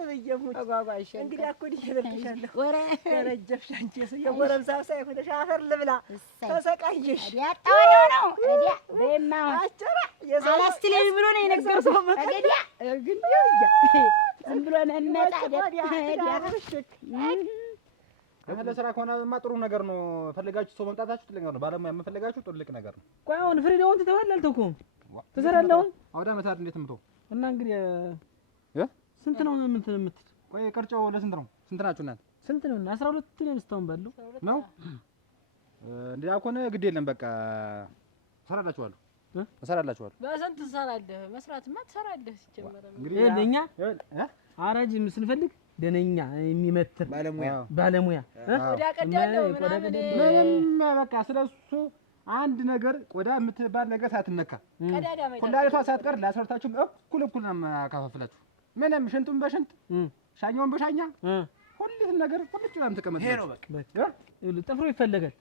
አጓጓሽ እንግዲህ እኮ ይሄልብሻለሁ ወረጀፍሽ አንቺ የጎረምሳ ሳይሆን አፈር ልብላ ተሰቃየሽ ያጣወው ነው እዲያ በማው አቸራ አላስትለኝ ብሎ ነው የነገርኩህ። እዲያ ግን ዝም ብሎ መመጣ ለስራ ከሆነማ ጥሩ ነገር ነው። ፈልጋችሁ ሰው መምጣታችሁ ትልቅ ነገር ነው። ባለሙያ የምፈልጋችሁ ትልቅ ነገር ነው። ቆይ አሁን ፍሪዳውን ትተዋል አልተውኩም? ትሰራለህ አሁን አውዳ መታድ እንዴት ምተው እና እንግዲህ ስንት ነው የምትል? ቆይ ቅርጫው ለስንት ነው? ስንት ናችሁ እናንተ? ስንት ነው? 12 ነው እስካሁን ባለው ነው። እንዴ አኮነ ግድ የለም በቃ እሰራላችኋለሁ። በስንት ትሰራለህ? መስራትማ ትሰራለህ። ሲጀመር እንግዲህ ለኛ አራጅ ስንፈልግ ደነኛ የሚመትር ባለሙያ ቆዳ ቀዳለው ምንም በቃ ስለሱ አንድ ነገር ቆዳ የምትባል ነገር ሳትነካ ኩላሊቷ ሳትቀር ላሰርታችሁ እኩል ነው ማካፈላችሁ። ምንም ሽንቱን በሽንት ሻኛውን በሻኛ ሁሉም ነገር ሁሉም ተቀመጠ። ይሄ ነው በቃ ጥፍሩ ይፈለጋል።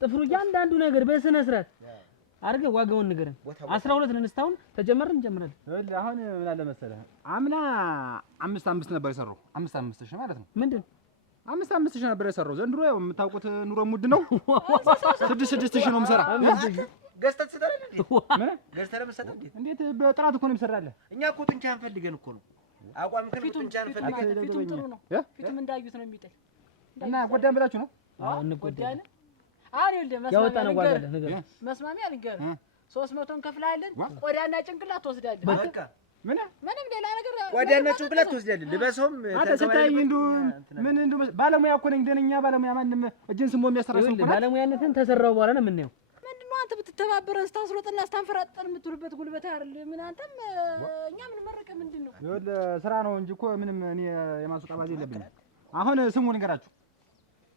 ጥፍሩ እያንዳንዱ ነገር በስነ ስርዓት አርገ ዋጋውን ንገረን። 12 ነን እስካሁን ተጀመርን እንጀምራለን። አሁን ምን አለ መሰለህ አምና 5 ነበር የሰራው 5 ሺህ ማለት ነው። ምንድን 5 ሺህ ነበር የሰራው። ዘንድሮ ያው የምታውቁት ኑሮ ሙድ ነው። 6 ሺህ ነው የምሰራ። ገዝተህ ትሰራለህ እንዴ? ምን ገዝተህ ለምሰጥ እንዴ? እንዴት በጥራት እኮ ነው የምሰራለህ። እኛ እኮ ጥንቻን ፈልገን እኮ ነው አቋም ክንብቻን ፈልገህ ፊቱም ጥሩ ነው። ፊቱም እንዳዩት ነው የሚጥል እና ጎዳን ብላችሁ ነው? አዎ እንጎዳን። አሁን ይኸውልህ ያወጣ ነው ዋጋ ነገር መስማሚያ ልንገርህ 300 እንከፍልሃለን። ቆዳና ጭንቅላት ትወስዳለህ። በቃ ምንም ሌላ ነገር ቆዳና ጭንቅላት ትወስዳለህ። ልበሰውም አንተ ስታይ ምን ባለሙያ እኮ ነኝ። ደነኛ ባለሙያ ማንም እጅን ስሞ የሚያሰራ ሰው እኮ ባለሙያነትን ተሰራው በኋላ ነው የምናየው። ምንድነው አንተ ብትተባበረን ስታስሮጥና ስታንፈራጠን የምትውልበት ጉልበት አይደል? ምን አንተም እኛ ምን መረቀ ምንድነው? ይኸውልህ ስራ ነው እንጂ እኮ ምንም እኔ የማስወጣ ባዜ የለብኝም። አሁን ስሙ ልንገራችሁ፣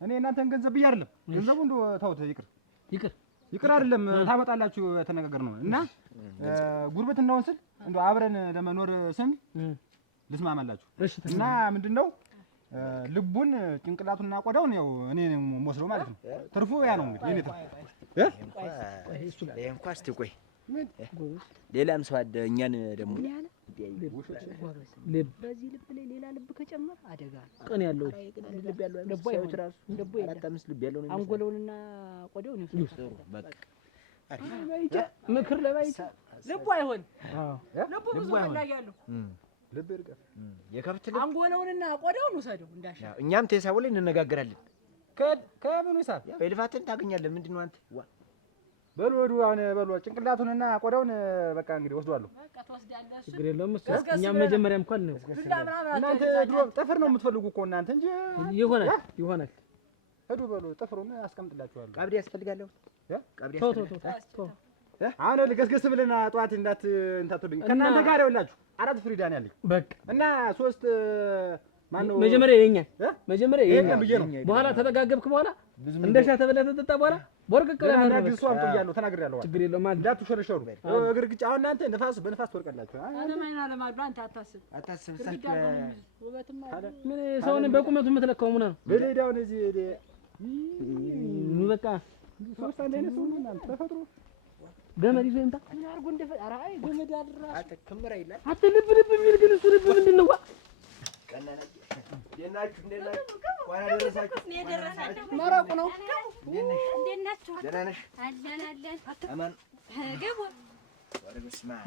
እኔ እናንተን ገንዘብ ብዬ አይደለም። ገንዘቡ እንደው ተውት፣ ይቅር አይደለም ታመጣላችሁ የተነጋገርነው እና ጉርብትናውን ስል እንደው አብረን ለመኖር ስም ልስማማላችሁ እና ምንድነው ልቡን ጭንቅላቱንና ቆዳውን ያው እኔ የምወስደው ማለት ነው። ትርፉ ያ ነው እንግዲህ እኔ ይሄ እንኳን እስቲ ቆይ ሌላም ሰው አለ እኛን ደግሞ በዚህ ልብ ላይ ሌላ ልብ ከጨመረ አደጋ ነው። ቀን ያለው ልብ ያለው ልብ አይሆን ራሱ ልብ አራት አምስት ልብ ያለው ነው። አንጎለውንና ቆዳውን ይወስዱ። በቃ ምክር ለባይት ልቡ አይሆን። ልቡ ብዙ ፈላጊ ያለው ልብ ይርቀፍ የከብት ልብ አንጎለውንና ቆዳውን ወሰደው እንዳሻ። እኛም ተሳቡ ላይ እንነጋገራለን። ከምን ይሳብ በልፋትን ታገኛለህ። ምንድነው አንተ በሉ ወዱ አሁን በሉ ጭንቅላቱንና ቆዳውን በቃ እንግዲህ ወስዷለሁ። በቃ ትወስዳለህ። ችግር የለውም። እኛም መጀመሪያም እንኳን ነው እናንተ ድሮ ጥፍር ነው የምትፈልጉ እኮ እናንተ እንጂ ይሆናል። ሄዱ በሉ ጥፍሩን አስቀምጥላችኋለሁ። ቀብድ ያስፈልጋል። ቀብድ ያስፈልጋል። አሁን ልገስገስ ብለና ጧት እንዳትሉኝ ከእናንተ ጋር ይኸውላችሁ 4 ፍሪዳን ያለኝ በቃ እና 3 ማነው መጀመሪያ የኛ በኋላ ተጠጋገብክ በኋላ እንደሻ ተበላ ተጠጣ በኋላ ቦርቅቀላ ነው ቢሱ አምጡ ይያለው ተናግሬያለሁ። ችግር የለውም ማለት እንዳትሸረሸሩ ግርግጫ አሁን እናንተ ንፋስ በንፋስ ትወርቃላችሁ። አለማይና ለማዱ አንተ አታስብ ውበትማ ምን ሰውን በቁመቱ የምትለካው ምና ነው በሌዳውን እዚህ በቃ ሶስት አንድ አይነት ሰው ነው እናንተ ተፈጥሮ ገመድ ይዞ ይምጣ ምን አርጎ እንደፈራ አይ ገመድ አድራሽ አትከምራ ይላል። ልብ የሚል ግን እሱ ልብ ምንድነው? ቀናናችሁ የናችሁ እንደናችሁ ዋና ደረሳችሁ መራቁ ነው። እንዴት ናችሁ? ደህና ነሽ? አለን አማን ገቡ።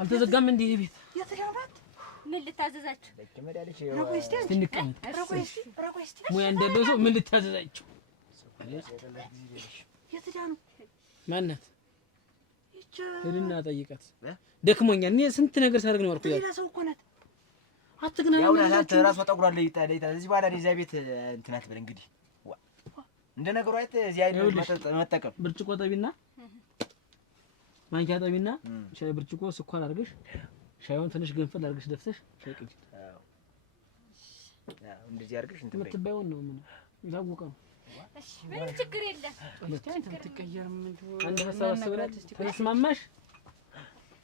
አልተዘጋም እንዴ ቤት? የትራባት ምን ልታዘዛችሁ? ለከመዳለሽ ሙያ እንደለው ሰው ምን ልታዘዛችሁ? የትዳኑ ማናት? ሄድና ጠይቃት። ደክሞኛል። እኔ ስንት ነገር ሳደርግ ነው አልኩ። ሌላ ሰው እኮ ናት። አትግናኝ ያው ናት ራሷ ጠጉሯን ለይታ እዚህ በኋላ እዚያ ቤት እንትን አትበል እንግዲህ እንደ ነገሩ አይተ እዚያ አይደል መጠቀም ብርጭቆ ጠቢና ማንኪያ ጠቢና ሻይ ብርጭቆ ስኳር አድርገሽ ሻዩን ትንሽ ገንፈል አድርገሽ ደፍተሽ ሻይ ቅጂ። አዎ እንደዚህ አድርገሽ እንትን በይ። የምትባይውን ነው ምን ይታወቀ ነው። እሺ ምንም ችግር የለም። ትቀየርም እንዴ አንድ ሀሳብ አስበናል። ተስማማሽ?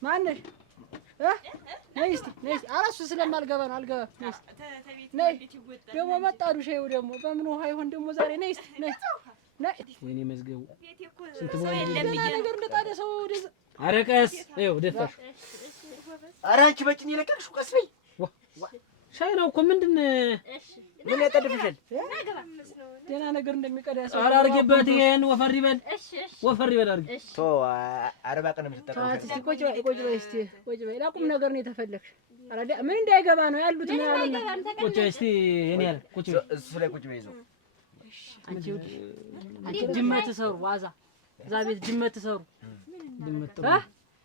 ማነሽ? ነይ እስቲ አራሱ ስለማልገባ ነው አልገባም። ነይ ደግሞ መጣዱ ሻዩ ደግሞ በምን ውሃ ይሆን ደግሞ ዛሬ? ነይ እስቲ ነይ ወይኔ መዝገቡ ስንት ቦታ የለም ነገር እንደጣደ ሰው ወደ አረቀስ ይኸው ደፋሽ። ኧረ አንቺ በጭን ይለቀቅሽ ቀስ በይ። ሻይ ነው እኮ ምንድን ምን ያጠድፍሻል? ደህና ነገር እንደሚቀዳ ሰው ኧረ አድርጌበት ይሄን ወፈር ይበል ወፈር ይበል አድርጌ ቶ 40 ቀን የምትጠቀመው እስቲ ቁጭ በይ እስቲ ቁጭ በይ። ለቁም ነገር ነው የተፈለግሽ። ኧረ ምን እንዳይገባ ነው ያሉት ነው ያሉና ቁጭ በይ እስቲ የኔ ያለ ቁጭ በይ እሱ ላይ ቁጭ በይ። ይዘው አንቺ ድመት ሰሩ ዋዛ እዛ ቤት ድመት ሰሩ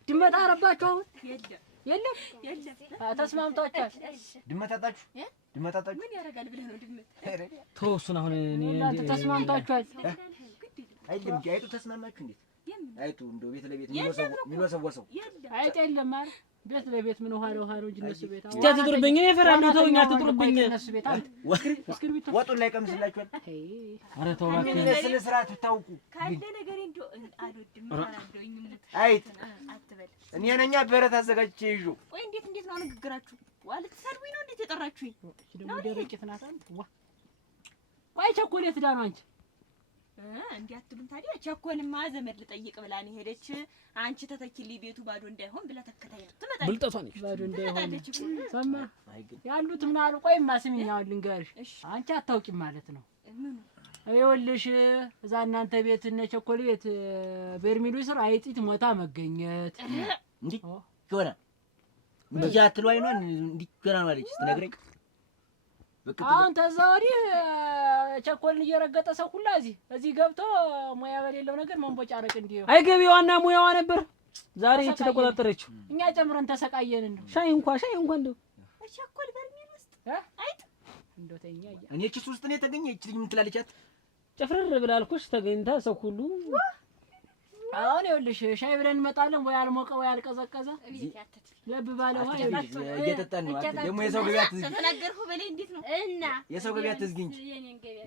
ድመት አረባችሁ አሁን የለም ተስማምታችኋል? ድመት አጣችሁ? ምን ያደርጋል ብለህ ነው ድመት? ተው እሱን አሁን እኔ ተስማምታችኋል? አይደለም እንጂ አይጡ ተስማማችሁ? እንዴት አይጡ እንደው ቤት ለቤት የሚወሰወሰው አይጥ የለም አይደል? ቤት ለቤት ምን ውሃ ለውሃ ነው እንጂ እነሱ ቤት አሁን አትጥሩብኝ። እኔ እፈራለሁ። ተውኝ፣ አትጥሩብኝ። እነሱ ቤት አንተ እስክሪብቶ ወጡን ላይ ቀምስላችኋል። ኧረ ተው እባክህ ስለ ስርዓት ብታውቁ ካለ ነገር እንደው አልወድም አላደውኝ አይጥ አትበል። እኔ ነኛ በረት አዘጋጅቼ ይዤ ቆይ እንዴት ነው ንግግራችሁ? ዋልት ሰድቡኝ ነው እንዴት የጠራችሁኝ? ደግሞ ደረቂት ናት አንተ ዋ ቆይ ቸኮሌት ዳኑ አንቺ እንዴ አትሉም ታዲያ? ቸኮልማ ዘመድ ልጠይቅ ብላ ነው ሄደች። አንቺ ተተኪልኝ ቤቱ ባዶ እንዳይሆን ብላ ተከታይ ነው ትመጣለች። ብልጠቷን ባዶ እንዳይሆን ሰማ ያሉት ምን አሉ? ቆይማ ስሚኛውን ልንገርሽ። አንቺ አታውቂም ማለት ነው። ምኑ ይኸውልሽ እዛ እናንተ ቤት እነ ቸኮሌት በርሚሉ ስር አይጢት ሞታ መገኘት እንዴ ይሆናል እንዲህ አትለው አይኗን እንዲህ ገና ነው አለች ስትነግረኝ። አሁን ተዛ ወዲህ ቸኮልን እየረገጠ ሰው ሁላ እዚህ ገብቶ ሙያ በሌለው ነገር መንቦጫረቅ እንዲሁ አይገቢዋና ሙያዋ ነበር። ዛሬ እቺ ተቆጣጠረችው። እኛ ጨምረን ተሰቃየን። እንደው ሻይ እንኳን እንደው ቸኮል በርሜል ውስጥ አይጥ እንደው ተኛ እኔ እቺ ውስጥ ነው የተገኘ እቺ ልጅ ምን ትላለቻት? ጭፍርር ብላልኩሽ ተገኝታ ሰው ሁሉ አሁን ይኸውልሽ ሻይ ብለን እንመጣለን። ወይ አልሞቀ ወይ አልቀዘቀዘ ለብ ባለ ውሃ እየጠጣን ነው። ደግሞ የሰው ገበያ ትዝጊ ተናገርኩ በላይ እንዴት ነው እና የሰው ገበያ ትዝጊ እንጂ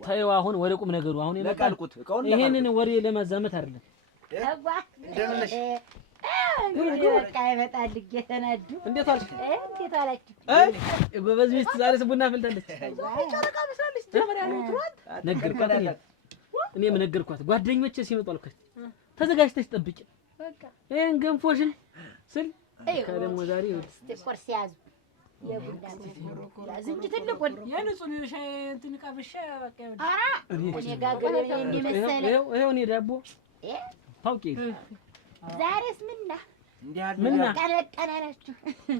ታየው። አሁን ወደ ቁም ነገሩ አሁን የመጣልኩት ይሄንን ወሬ ለማዛመት አይደለም። እንደምንሽ እንግዲህ በቃ ይመጣል እየተናዱ እንዴት አልሽ? እንዴት አላችሁ? ጎበዝ ሚስት ዛሬ ቡና አፍልታለች። ጨረቃ መስላለች። ጀመር ያለው ትሯል ነገርኳት። እኔም ነገርኳት። ጓደኞቼ ሲመጡ አልኳት ተዘጋጅተሽ ጠብቂ በቃ ይሄን ገንፎሽን ስል ከደሞ ዛሬ ቁርስ ያዙ የቡና ያዙ እንጂ ትልቁን የንጹህ ሻይ እንትን ቀብሼ በቃ ኧረ እኔ ጋገር እንደመሰለ ይኸው እኔ ዳቦ ታውቂ ዛሬስ ምና ምና ቀነቀና ናችሁ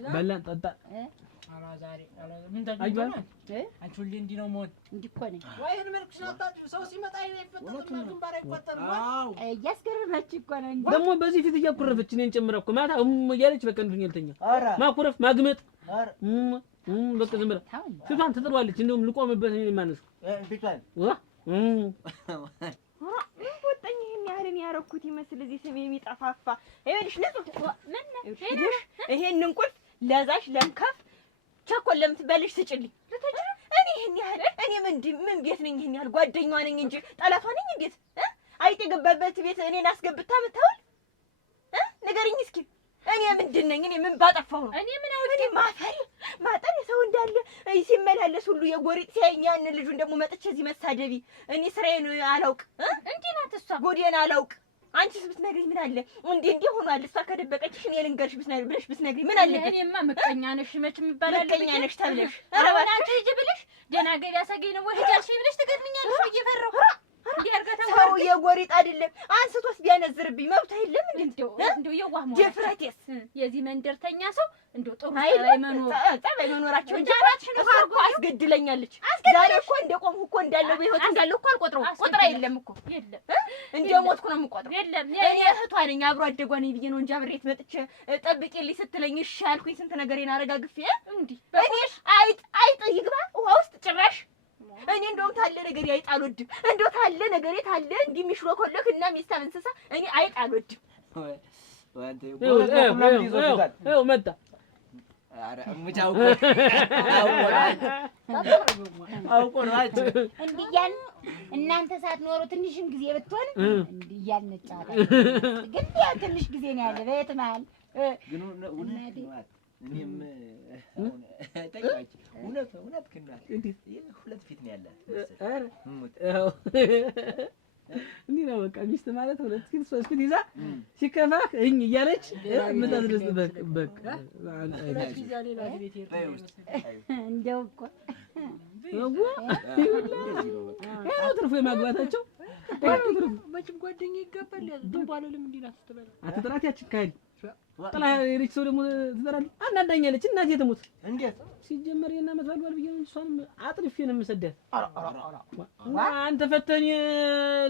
በላን ጠጣ አላ ዛሬ አላ ምን ታውቂው አንቺ ሁሌ እንዲህ ነው ሞት እንዲህ እኮ ነኝ ወይን መልክሽ አጣጥ ሰው ሲመጣ ይፈጠጥና ግንባር አይቆጠር አዎ እያስገረመች እኮ ነው ደግሞ በዚህ ፊት እያኩረፈች እኔን ጨምራ እኮ ማታ እያለች በቃ እንዱኛልተኛ ማኩረፍ ማግመጥ በቃ ዝም ብላ ፊቷን ትጥሯለች። እንደውም ልቆምበት እኔ ማነስ ፊቷን ወጣኝ ያህልን ያረኩት ይመስል እዚህ ስሜ የሚጠፋፋ ይኸውልሽ ንጹህ ምን ነው ይሄንን ቁልፍ ለዛሽ ለምከፍ ቸኮል ለምትበልሽ ስጭልኝ። እኔ ይሄን ያህል እኔ ምን ቤት ነኝ? ይሄን ያህል ጓደኛዋ ነኝ እንጂ ጠላቷ ነኝ እንዴት? አይጥ የገባበት ቤት እኔን አስገብታ ምታውል? ንገሪኝ እስኪ እኔ ምንድን ነኝ? እኔ ምን ባጠፋው ነው? እኔ ምን አውቄ ማፈሪ ማጠር ሰው እንዳለ ሲመላለስ ሁሉ የጎሪጥ ሲያየኝ ያን ልጁን ደግሞ መጥቼ እዚህ መሳደቢ እኔ ስራዬን አላውቅ እንዴ ናት እሷ ጎዴን አላውቅ። አንቺስ ብትነግሪኝ ምን አለ? እንዴ ሆኗል። እሷ ከደበቀችሽ እኔ ልንገርሽ ብትነግሪኝ ምን አለ? እኔማ ምቀኛ ነሽ መቼም ይባላል። ምቀኛ ነሽ ተብለሽ አሁን አንቺ ሂጂ ብለሽ ገና ገበያ ሰገኝ ነው ወይ ሄጃልሽ ብለሽ ትገድምኛለሽ ብዬ ፈራሁ። እንዴ አርጋታ ሰው የጎሪጥ አይደለም አንስቶስ ቢያነዝርብኝ መብት አይደለም እንዴ? እንደው የዋህ ነው ድፍረቴስ የዚህ መንደርተኛ ሰው እንደው ጥሩ ጸባይ መኖራቸው እንጂ አራትሽን አርጎ አስገድለኛለች። ዛሬ እኮ እንደቆምኩ እኮ እንዳለው በህይወት እንዳለው እኮ አልቆጥረው ቁጥራ የለም እኮ የለም እንደሞትኩ ነው የምቆጥረው። የለም እኔ እህቷ ነኝ አብሮ አደጓ ነኝ ብዬ ነው እንጂ አብሬት መጥቼ ጠብቄልኝ ስትለኝ እሺ አልኩኝ። ስንት ነገሬን አረጋግፌ እንዴ እኔ አይጥ ይግባ ውሃ ውስጥ ጭራሽ እኔ እንደውም ታለ ነገር አይጥ አልወድም። እንደው ታለ ነገር ታለ እንዲህ የሚሽሎኮለክ እና ሚስታን እንስሳ እኔ አይጥ አልወድም። ይኸው መጣ። ኧረ ሙጫው አውቆ ነው አንቺ እንዲህ እያልን እናንተ ሳትኖሩ ትንሽም ጊዜ ብትሆን እንዲህ እያልን እንጫወታለን። ግን ያ ትንሽ ጊዜ ነው ያለ በየት መሀል ግን እውነት ነው። እኔም ጠይቃችሁ እውነት ከናት እንዴት ሁለት ፊት ነው ያለ እንዲህ ነው በቃ ሚስት ማለት ሁለት ፊት ሶስት ፊት ይዛ ሲከፋህ እኝ እያለች የምታስደስት በቃ እንደው እኮ ትርፎ የማግባታቸው መቼም ጓደኛ ይገባል። ድንቧለ ለምን እንዲህ ናት ስትበላ አትጥራት ያችን ካይል ጥላ የልጅ ሰው ደግሞ ትዘራለች። አናዳኛለች። እናቴ ትሙት እንዴት ሲጀመር የና መታልባል ብዬ ነው እሷንም አጥርፌ ነው የምሰዳት። አንተ ፈተኝ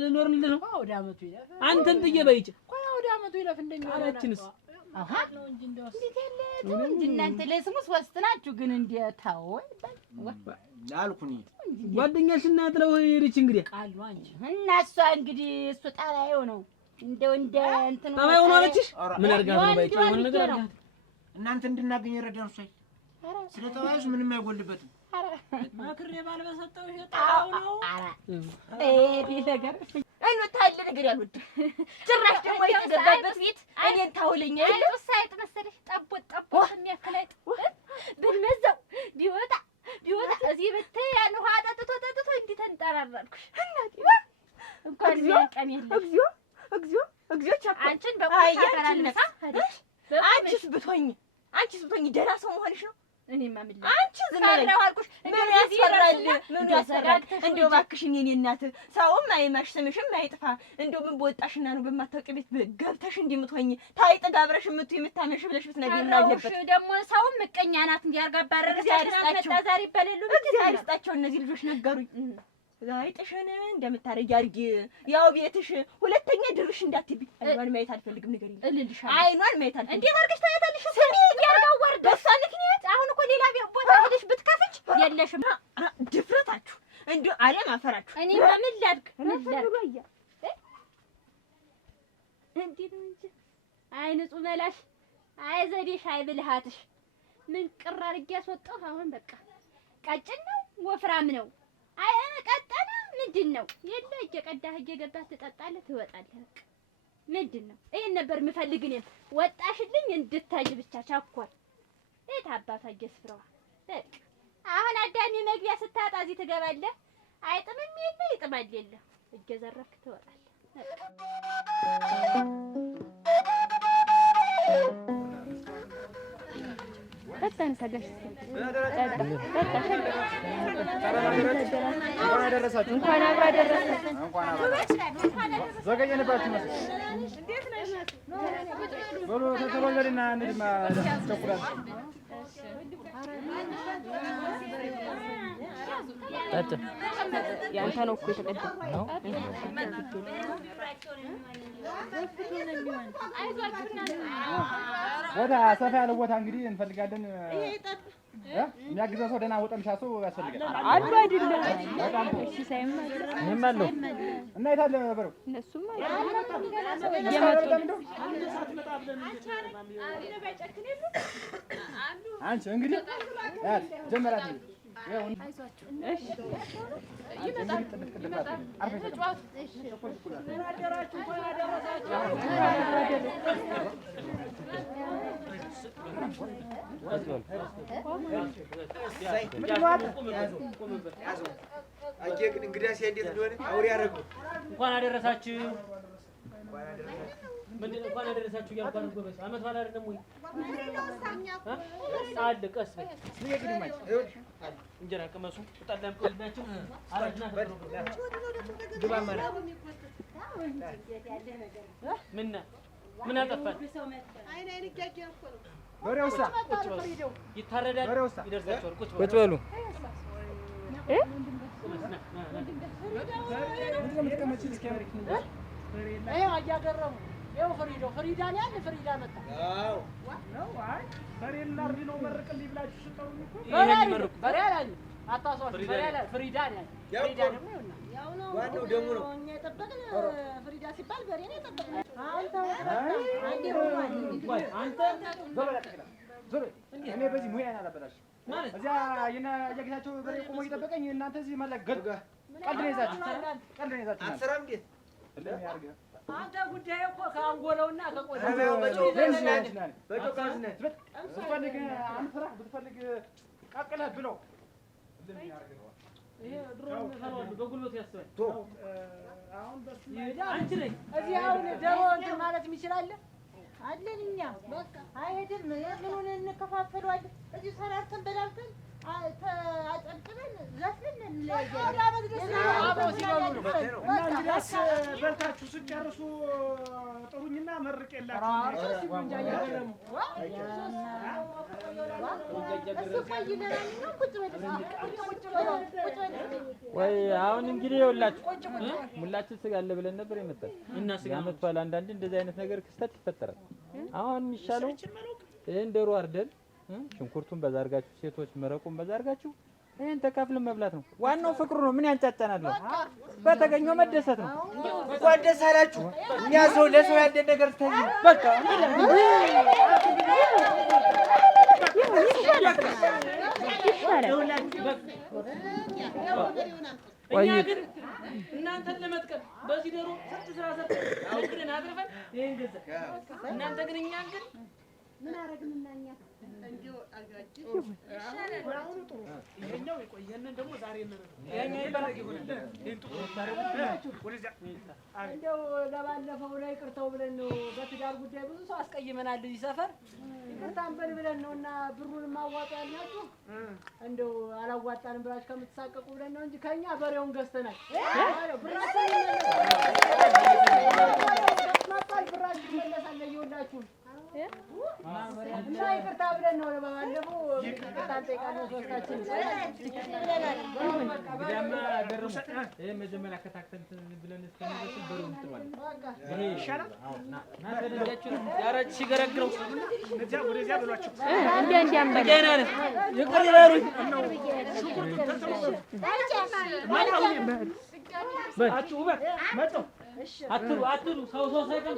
ልኖርልህ ነው ወደ አመቱ ይለፍ አንተን ጥዬ በይጭ ወደ አመቱ ይለፍ እንደሚያለችንስ አሃ ነው እንጂ እንደው እንጂ እናንተ ለስሙ ሶስት ናችሁ። ግን እንዴታው አልኩኝ ጓደኛሽና ጥለው ሄደች። እንግዲህ ቃል ነው አንቺ እና እሷ እንግዲህ እሱ ጣላየው ነው እንደው እንደ እንትን ነው ታማይ ሆኖ አለችሽ። ምን አርጋት ነው ባይጭ ሆነ ነገር አርጋት እናንተ እንድናገኝ ረዳን። እሷ ስለተዋይሽ ምንም አይጎልበትም። ማክሬ ባልበሰጠው ይጣው ነው ነገር እንታለ ነገር ያሉት ጭራሽ ደግሞ የተገባበት ቤት እኔን ታውለኛ አይደል? ሳይጥ መሰለሽ ጠቦት የሚያከላይጥ ብንመዛው ቢወጣ እዚህ ብታይ ያን ውሃ ጠጥቶ እንዲህ ተንጠራራልኩሽ። እናቴ እንኳን ያቀም የለም እግዚኦ አንቺን በቁጣ ተራልነሳ አንቺስ ብትሆኝ ደህና ሰው መሆንሽ ነው። እኔማ ምን አንቺ ዝም በይ አልኩሽ። ምን ያስፈራል? ምን ያስፈራል? እንደው እባክሽን የኔ እናት ሰውም አይማሽ ስምሽም አይጥፋ። እንደው ምን በወጣሽና ነው በማታውቂ ቤት ገብተሽ እንደምትሆኝ ታይ ጥጋብረሽ የምታመሽ ብለሽ ብትነግሪኝ ምን አለበት? ደግሞ ሰውም ምቀኛ ናት እንዲያርጋ ባረረች መጣ ዛሬ ይበለሉ እግዚአብሔር ይስጣቸው እነዚህ ልጆች ነገሩኝ። አይጥሽን እንደምታረጊ አድርጊ። ያው ቤትሽ ሁለተኛ ድርሽ እንዳትብኝ። አይኗን ማየት አልፈልግም። ነገር ይል እልልሻለሁ። አይኗን ማየት አልፈልግም። እንዴት አድርገሽ ታያታለሽ? ስሚ ያርጋው ወርድ በሷ ምክንያት አሁን እኮ ሌላ ቦታ ሄደሽ ብትከፍች የለሽም። ድፍረታችሁ እንዴ አለም አፈራችሁ። እኔ ምን ላድርግ? እንዴት ነው እንጂ አይ ንጹህ መላሽ፣ አይ ዘዴሽ፣ አይ ብልሃትሽ ምን ቅር አድርጌ ያስወጣሁ። አሁን በቃ ቀጭን ነው ወፍራም ነው አይ ቀጠና ምንድን ነው? የለ እየቀዳህ እየገባህ ትጠጣለህ ትወጣለህ። በቃ ምንድን ነው? ይሄን ነበር የምፈልግ እኔም። ወጣሽልኝ እንድታይ ብቻ ቻኳል። የት አባቷ እየስፍራዋ በቃ አሁን አዳሚ መግቢያ ስታጣ እዚህ ትገባለህ። አይጥምም የለ ይጥማል የለ እየዘረፍክ ትወጣለህ። በጣም ሰገሽ እንኳን አደረሳችሁ። እንኳን አብራ ደረሰ። ዘገየንባችሁ መሰለኝ። በሉ ተተባበልና እንድማ ተቆራጥ ያንተ ነው እኮ የተቀደመው። ቦታ ሰፋ ያለ ቦታ እንግዲህ እንፈልጋለን። የሚያግዘው ሰው ደህና ወጠምሻ ሰው ያስፈልጋል። አሉ አይደለም? በጣም እሺ ሳይም እኔም አለው እና የት አለ በረው? እነሱም አንቺ እንግዲህ ጀመራት ግን እንግዲህ እንዴት እንደሆነ አውሬ ያደረገው እንኳን አደረሳችሁ። ምንድን ነው እንኳን አደረሳችሁ እያልኩ ነው። ጎበዝ አመት በዓል አይደለም ወይ? አለ ቀስ በይ እንጀራ ቅመሱ ጣላም ቆልባችሁ አረግና ግባ ማለት ምን አጠፋን? በሬውሳ ይታረዳል ይደርሳችኋል። ቁጭ በሉ ይኸው ፍሪዳ ነው ያለ ፍሪዳ መጣ። አዎ ነው። አይ በሬና እርድ ነው መርቅልኝ ብላችሁ ስጠሩኝ እኮ በሬ አላለ አታሷል። በሬ አላለ ፍሪዳ ነው ያለ ፍሪዳ ደግሞ ይውና ያው ነው ዋናው ደግሞ ነው። እኛ የጠበቅን ፍሪዳ ሲባል በሬ ነው የጠበቅን። አንተ ዞር እኔ በዚህ ሙያዬን አላበላሽም ማለት እዚያ የጌታቸው በሬ ቆሞ እየጠበቀኝ እናንተ እዚህ ማለት ቀልድ ነው ይዛችሁ አትሰራም እንዴ? አንተ ጉዳይ እኮ ከአንጎለውና ከቆዳው ብትፈልግ አንፍራህ ብትፈልግ ቀቅለህ ብለው ይሄ ድሮም ፈራሉ በጉልበቱ ያስባል። አሁን በስ አንቺ ነኝ እዚህ አሁን ደሞ እንትን ማለት ይችላል አለን እኛ በቃ አይሄድም። ምኑን እንከፋፈለዋለን እዚህ ሰራርተን በላልተን አጨብጭበን ዘፍነን እንግዲያስ በልታችሁ ስጨርሱ ጥሩኝና መርቄላችሁ ወይ አሁን እንግዲህ ይኸውላችሁ ሙላችን ስጋ አለ ብለን ነበር የመጣን እና ስጋ መጥቷል። አንዳንዴ እንደዚህ አይነት ነገር ክስተት ይፈጠራል። አሁን የሚሻለው ይሄን ዶሮ አርደን ሽንኩርቱን በዛ አድርጋችሁ ሴቶች መረቁን በዛ አድርጋችሁ ይሄን ተካፍለን መብላት ነው። ዋናው ፍቅሩ ነው። ምን ያንጫጫናል? በተገኘው መደሰት ነው። እንኳን ደስ አላችሁ። እኛ ሰው ለሰው ያለን ነገር ተይ በቃ እኛ ግን እናንተን ለመጥቀም በዚህ ዶሮ ስንት ስራ ሰርተን አድርገን ይሄን ገዛ እናንተ ግን እኛን ግን ምን አደረግንና እኛ እንደው አጋጭ አሁን ጥሩ ይሄኛው ይቆይ። ይሄንን ደግሞ ዛሬ ይሄኛው ይባላል ይሆናል። እንደው ለባለፈው ላይ ይቅርታው ብለን ነው በትዳር ጉዳይ ብዙ ሰው አስቀይመናል እዚህ ሰፈር ይቅርታን በል ብለን ነው እና ብሩን ማዋጣ ያልናችሁ እንደው አላዋጣንም ብላችሁ ከምትሳቀቁ ብለን ነው እንጂ ከኛ በሬውን ገዝተናል። ብራችን ይመለሳል ለየሁላችሁ እና ይቅርታ ብለን ነው ለባለፈው ይቅርታ እንጠይቃለን ሶስታችን እንግዲያማ ገርሙ ይሄ መጀመሪያ ከታክተን ብለን እስከሚደርስ በሩን እንጥሏለን። ይሄ ይሻላል። አዎ ና ተደረጋችሁ ያራጭ ሲገረግረው እዚያ ወደዚያ ብሏችሁ እንዴ ገና ነው ይቅር ይበሉኝ። አትሩ ሰው ሳይቀር